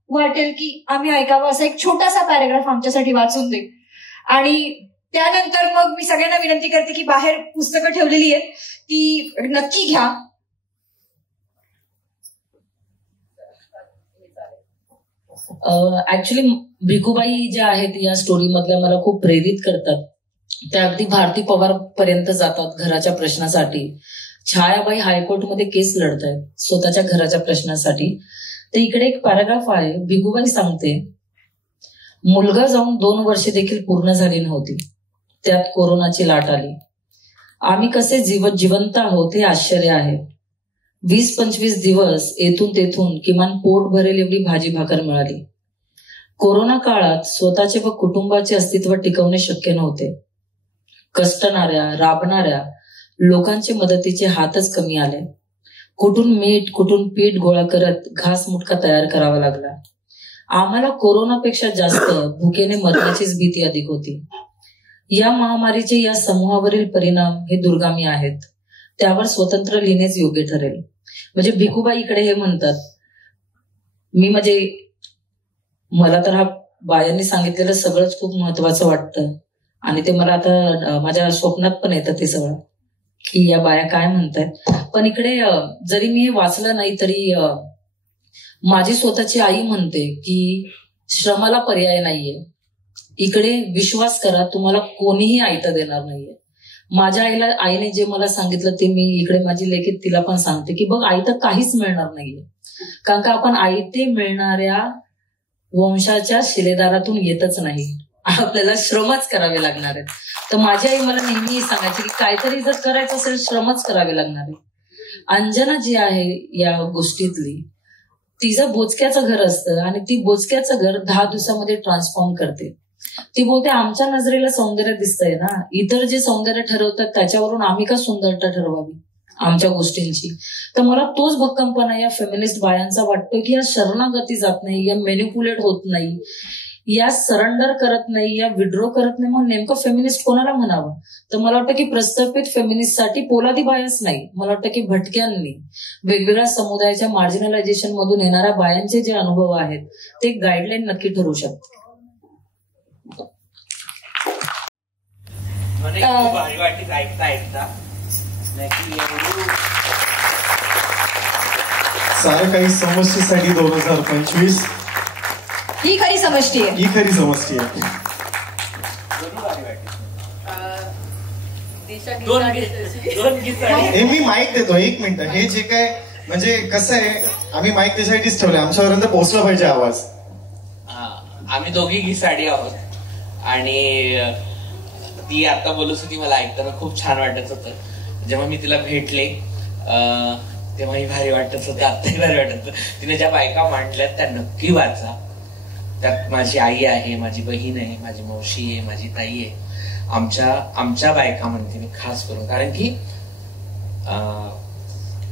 वाटेल की आम्ही ऐकावं असा एक छोटासा पॅराग्राफ आमच्यासाठी वाचून दे. आणि त्यानंतर मग मी सगळ्यांना विनंती करते की बाहेर पुस्तकं ठेवलेली आहेत ती नक्की घ्या. ऍक्च्युली भिकूबाई ज्या आहेत या स्टोरी मधल्या मला खूप प्रेरित करतात. त्या अगदी भारती पवार पर्यंत जातात घराच्या प्रश्नासाठी. छायाबाई हायकोर्टमध्ये केस लढतायत स्वतःच्या घराच्या प्रश्नासाठी. तर इकडे एक पॅराग्राफ आहे. भिकूबाई सांगते, मुलगा जाऊन 2 वर्षे देखील पूर्ण झाली नव्हती, त्यात कोरोनाची लाट आली. आम्ही कसे जिवंत आहोत हे आश्चर्य आहे. 20-25 दिवस येथून तेथून किमान पोट भरेल एवढी भाजी भाकर मिळाली. कोरोना काळात स्वतःचे व कुटुंबाचे अस्तित्व टिकवणे शक्य नव्हते. कष्टणाऱ्या, राबणाऱ्या लोकांचे मदतीचे हातच कमी आले. कुठून मीठ कुठून पीठ गोळा करत घास मुटका तयार करावा लागला. आम्हाला कोरोनापेक्षा जास्त भुकेने मरण्याचीच भीती अधिक होती. या महामारीचे या समूहावरील परिणाम हे दुर्गामी आहेत. त्यावर स्वतंत्र लिहिणेच योग्य ठरेल. म्हणजे भिकूबाई इकडे हे म्हणतात, मला तर हा बायांनी सांगितलेलं सगळंच खूप महत्वाचं वाटतं आणि ते मला आता माझ्या स्वप्नात पण येतं ते सगळं, की या बाया काय म्हणतायत. पण इकडे जरी मी हे वाचलं नाही तरी माझी स्वतःची आई म्हणते की श्रमाला पर्याय नाहीये. इकडे विश्वास करा, तुम्हाला कोणीही आयतं देणार नाहीये. माझ्या आईने जे मला सांगितलं ते मी इकडे माझी लेखीत तिला पण सांगते की बघ, आयतं काहीच मिळणार नाहीये. कारण का आपण आयते मिळणाऱ्या वंशाच्या शिलेदारातून येतच नाही, आपल्याला श्रमच करावे लागणार आहेत. तर माझी आई मला नेहमी सांगायची की काहीतरी जर करायचं असेल श्रमच करावे लागणार आहे. अंजना जी आहे या गोष्टीतली, तिचं बोचक्याचं घर असतं आणि ती बोचक्याचं घर 10 दिवसामध्ये ट्रान्सफॉर्म करते. ती बोलते आमच्या नजरेला सौंदर्य दिसतंय ना, इतर जे सौंदर्य ठरवतात त्याच्यावरून आम्ही का सुंदरता ठरवावी आमच्या गोष्टींची. तर मला तोच भक्कमपणा या फेमिनिस्ट बायांचा वाटतो की या शरणागती जात नाही, या मॅनिप्युलेट होत नाही, या सरेंडर करत नाही, या विड्रॉ करत नाही. मग नेमकं फेमिनिस्ट कोणाला म्हणावं. तर मला वाटतं की प्रस्थापित फेमिनिस्टसाठी पोलादी बायाच नाही, मला वाटतं की भटक्यांनी, वेगवेगळ्या समुदायाच्या मार्जिनलायझेशन मधून येणाऱ्या बायांचे जे अनुभव आहेत ते गाईडलाईन नक्की ठरू शकतात. भारी वाटते ऐकता सारं काही समष्टीसाठी 2025 ही खरी समष्टी आहे. ही खरी समष्टी आहे. हे मी माईक देतो, 1 मिनिट. हे जे काय म्हणजे कसं आहे, आम्ही माईक त्यासाठीच ठेवले, आमच्यापर्यंत पोहोचला पाहिजे आवाज. आम्ही दोघी घिसाडी आहोत आणि ती आता बोलत होती, मला ऐकताना खूप छान वाटत होतं. जेव्हा मी तिला भेटले तेव्हाही भारी वाटत होतं, आत्ताही भारी वाटत होतं. तिने ज्या बायका मांडल्यात त्या नक्की वाचा. त्यात माझी आई आहे, माझी बहीण आहे, माझी मावशी आहे, माझी ताई आहे. आमच्या बायका म्हणते मी खास करून, कारण की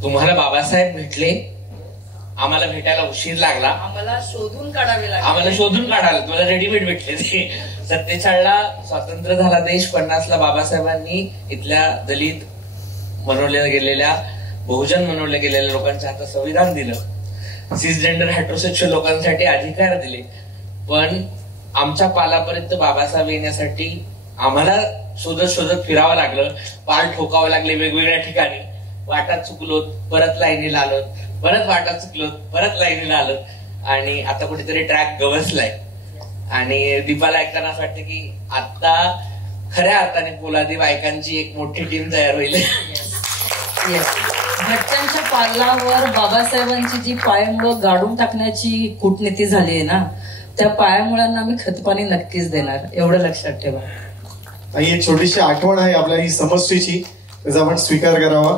तुम्हाला बाबासाहेब भेटले, आम्हाला भेटायला उशीर लागला, आम्हाला शोधून काढावे लागले, तुम्हाला रेडीमेड भेटले ते. 47ला स्वातंत्र्य झाला देश, 50ला बाबासाहेबांनी इथल्या दलित बनवल्या गेलेल्या, बहुजन बनवल्या गेलेल्या लोकांच्या हातात संविधान दिलं, सिसजेंडर हेटेरोसेक्शुअल लोकांसाठी अधिकार दिले. पण आमच्या पालापर्यंत बाबासाहेब येण्यासाठी आम्हाला शोधत फिरावं लागलं, पार ठोकावं लागले वेगवेगळ्या ठिकाणी. वाटात चुकलोत, परत लाईनीला आलोत, परत वाटात चुकलोत, परत लाईनीला आलोत आणि आता कुठेतरी ट्रॅक गवसलाय. आणि दीपाला ऐकताना असं वाटतं की आता खऱ्या अर्थाने पोलादी बायकांची एक मोठी टीम तयार होईल. भटक्यांच्या पालावर बाबासाहेबांची जी पायामुळं गाडून टाकण्याची कूटनीती झाली आहे ना, त्या पायामुळांना आम्ही खतपाणी नक्कीच देणार, एवढं लक्षात ठेवा. ही एक छोटीशी आठवण आहे आपल्या ही समष्टीची, त्याचा आपण स्वीकार करावा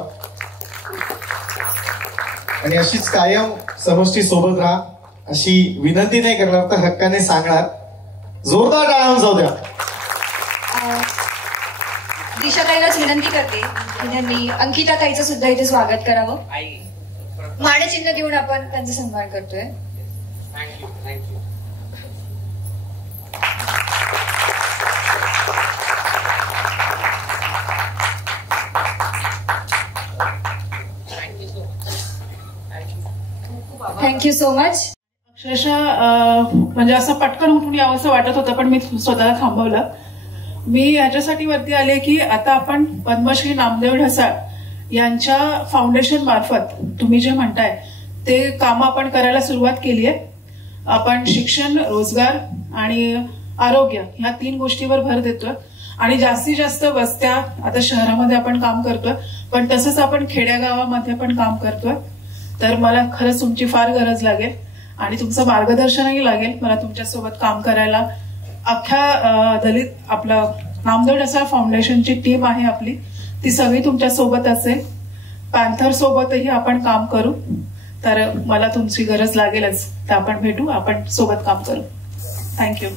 आणि अशीच कायम समष्टी सोबत राहा अशी विनंती नाही करणार तर हक्काने सांगणार. जोरदार टाळ्या जाऊ द्या. दिशा ताईलाच विनंती करते की त्यांनी अंकिता ताईचं सुद्धा इथे स्वागत करावं. मानचिन्ह देऊन आपण त्यांचा सन्मान करतोय. थँक्यू. Thank you so much. अक्षरशः म्हणजे असं पटकन उठून यावं असं वाटत होतं, पण मी स्वतःला थांबवलं. मी याच्यासाठी वरती आले की आता आपण पद्मश्री नामदेव ढसाळ यांच्या फाउंडेशन मार्फत तुम्ही जे म्हणताय ते काम आपण करायला सुरुवात केली आहे. आपण शिक्षण, रोजगार आणि आरोग्य ह्या 3 गोष्टीवर भर देतोय आणि जास्तीत जास्त वस्त्या आता शहरामध्ये आपण काम करतोय, पण तसंच आपण खेड्यागावामध्ये पण काम करतोय. तर मला खरंच तुमची फार गरज लागेल आणि तुमचं मार्गदर्शनही लागेल मला तुमच्यासोबत काम करायला. अख्ख्या दलित आपलं नामदेव ढसाळ फाउंडेशनची टीम आहे आपली, ती सगळी तुमच्या सोबत असेल. पॅन्थर सोबतही आपण काम करू. तर मला तुमची गरज लागेलच, तर आपण भेटू, आपण सोबत काम करू. थँक्यू.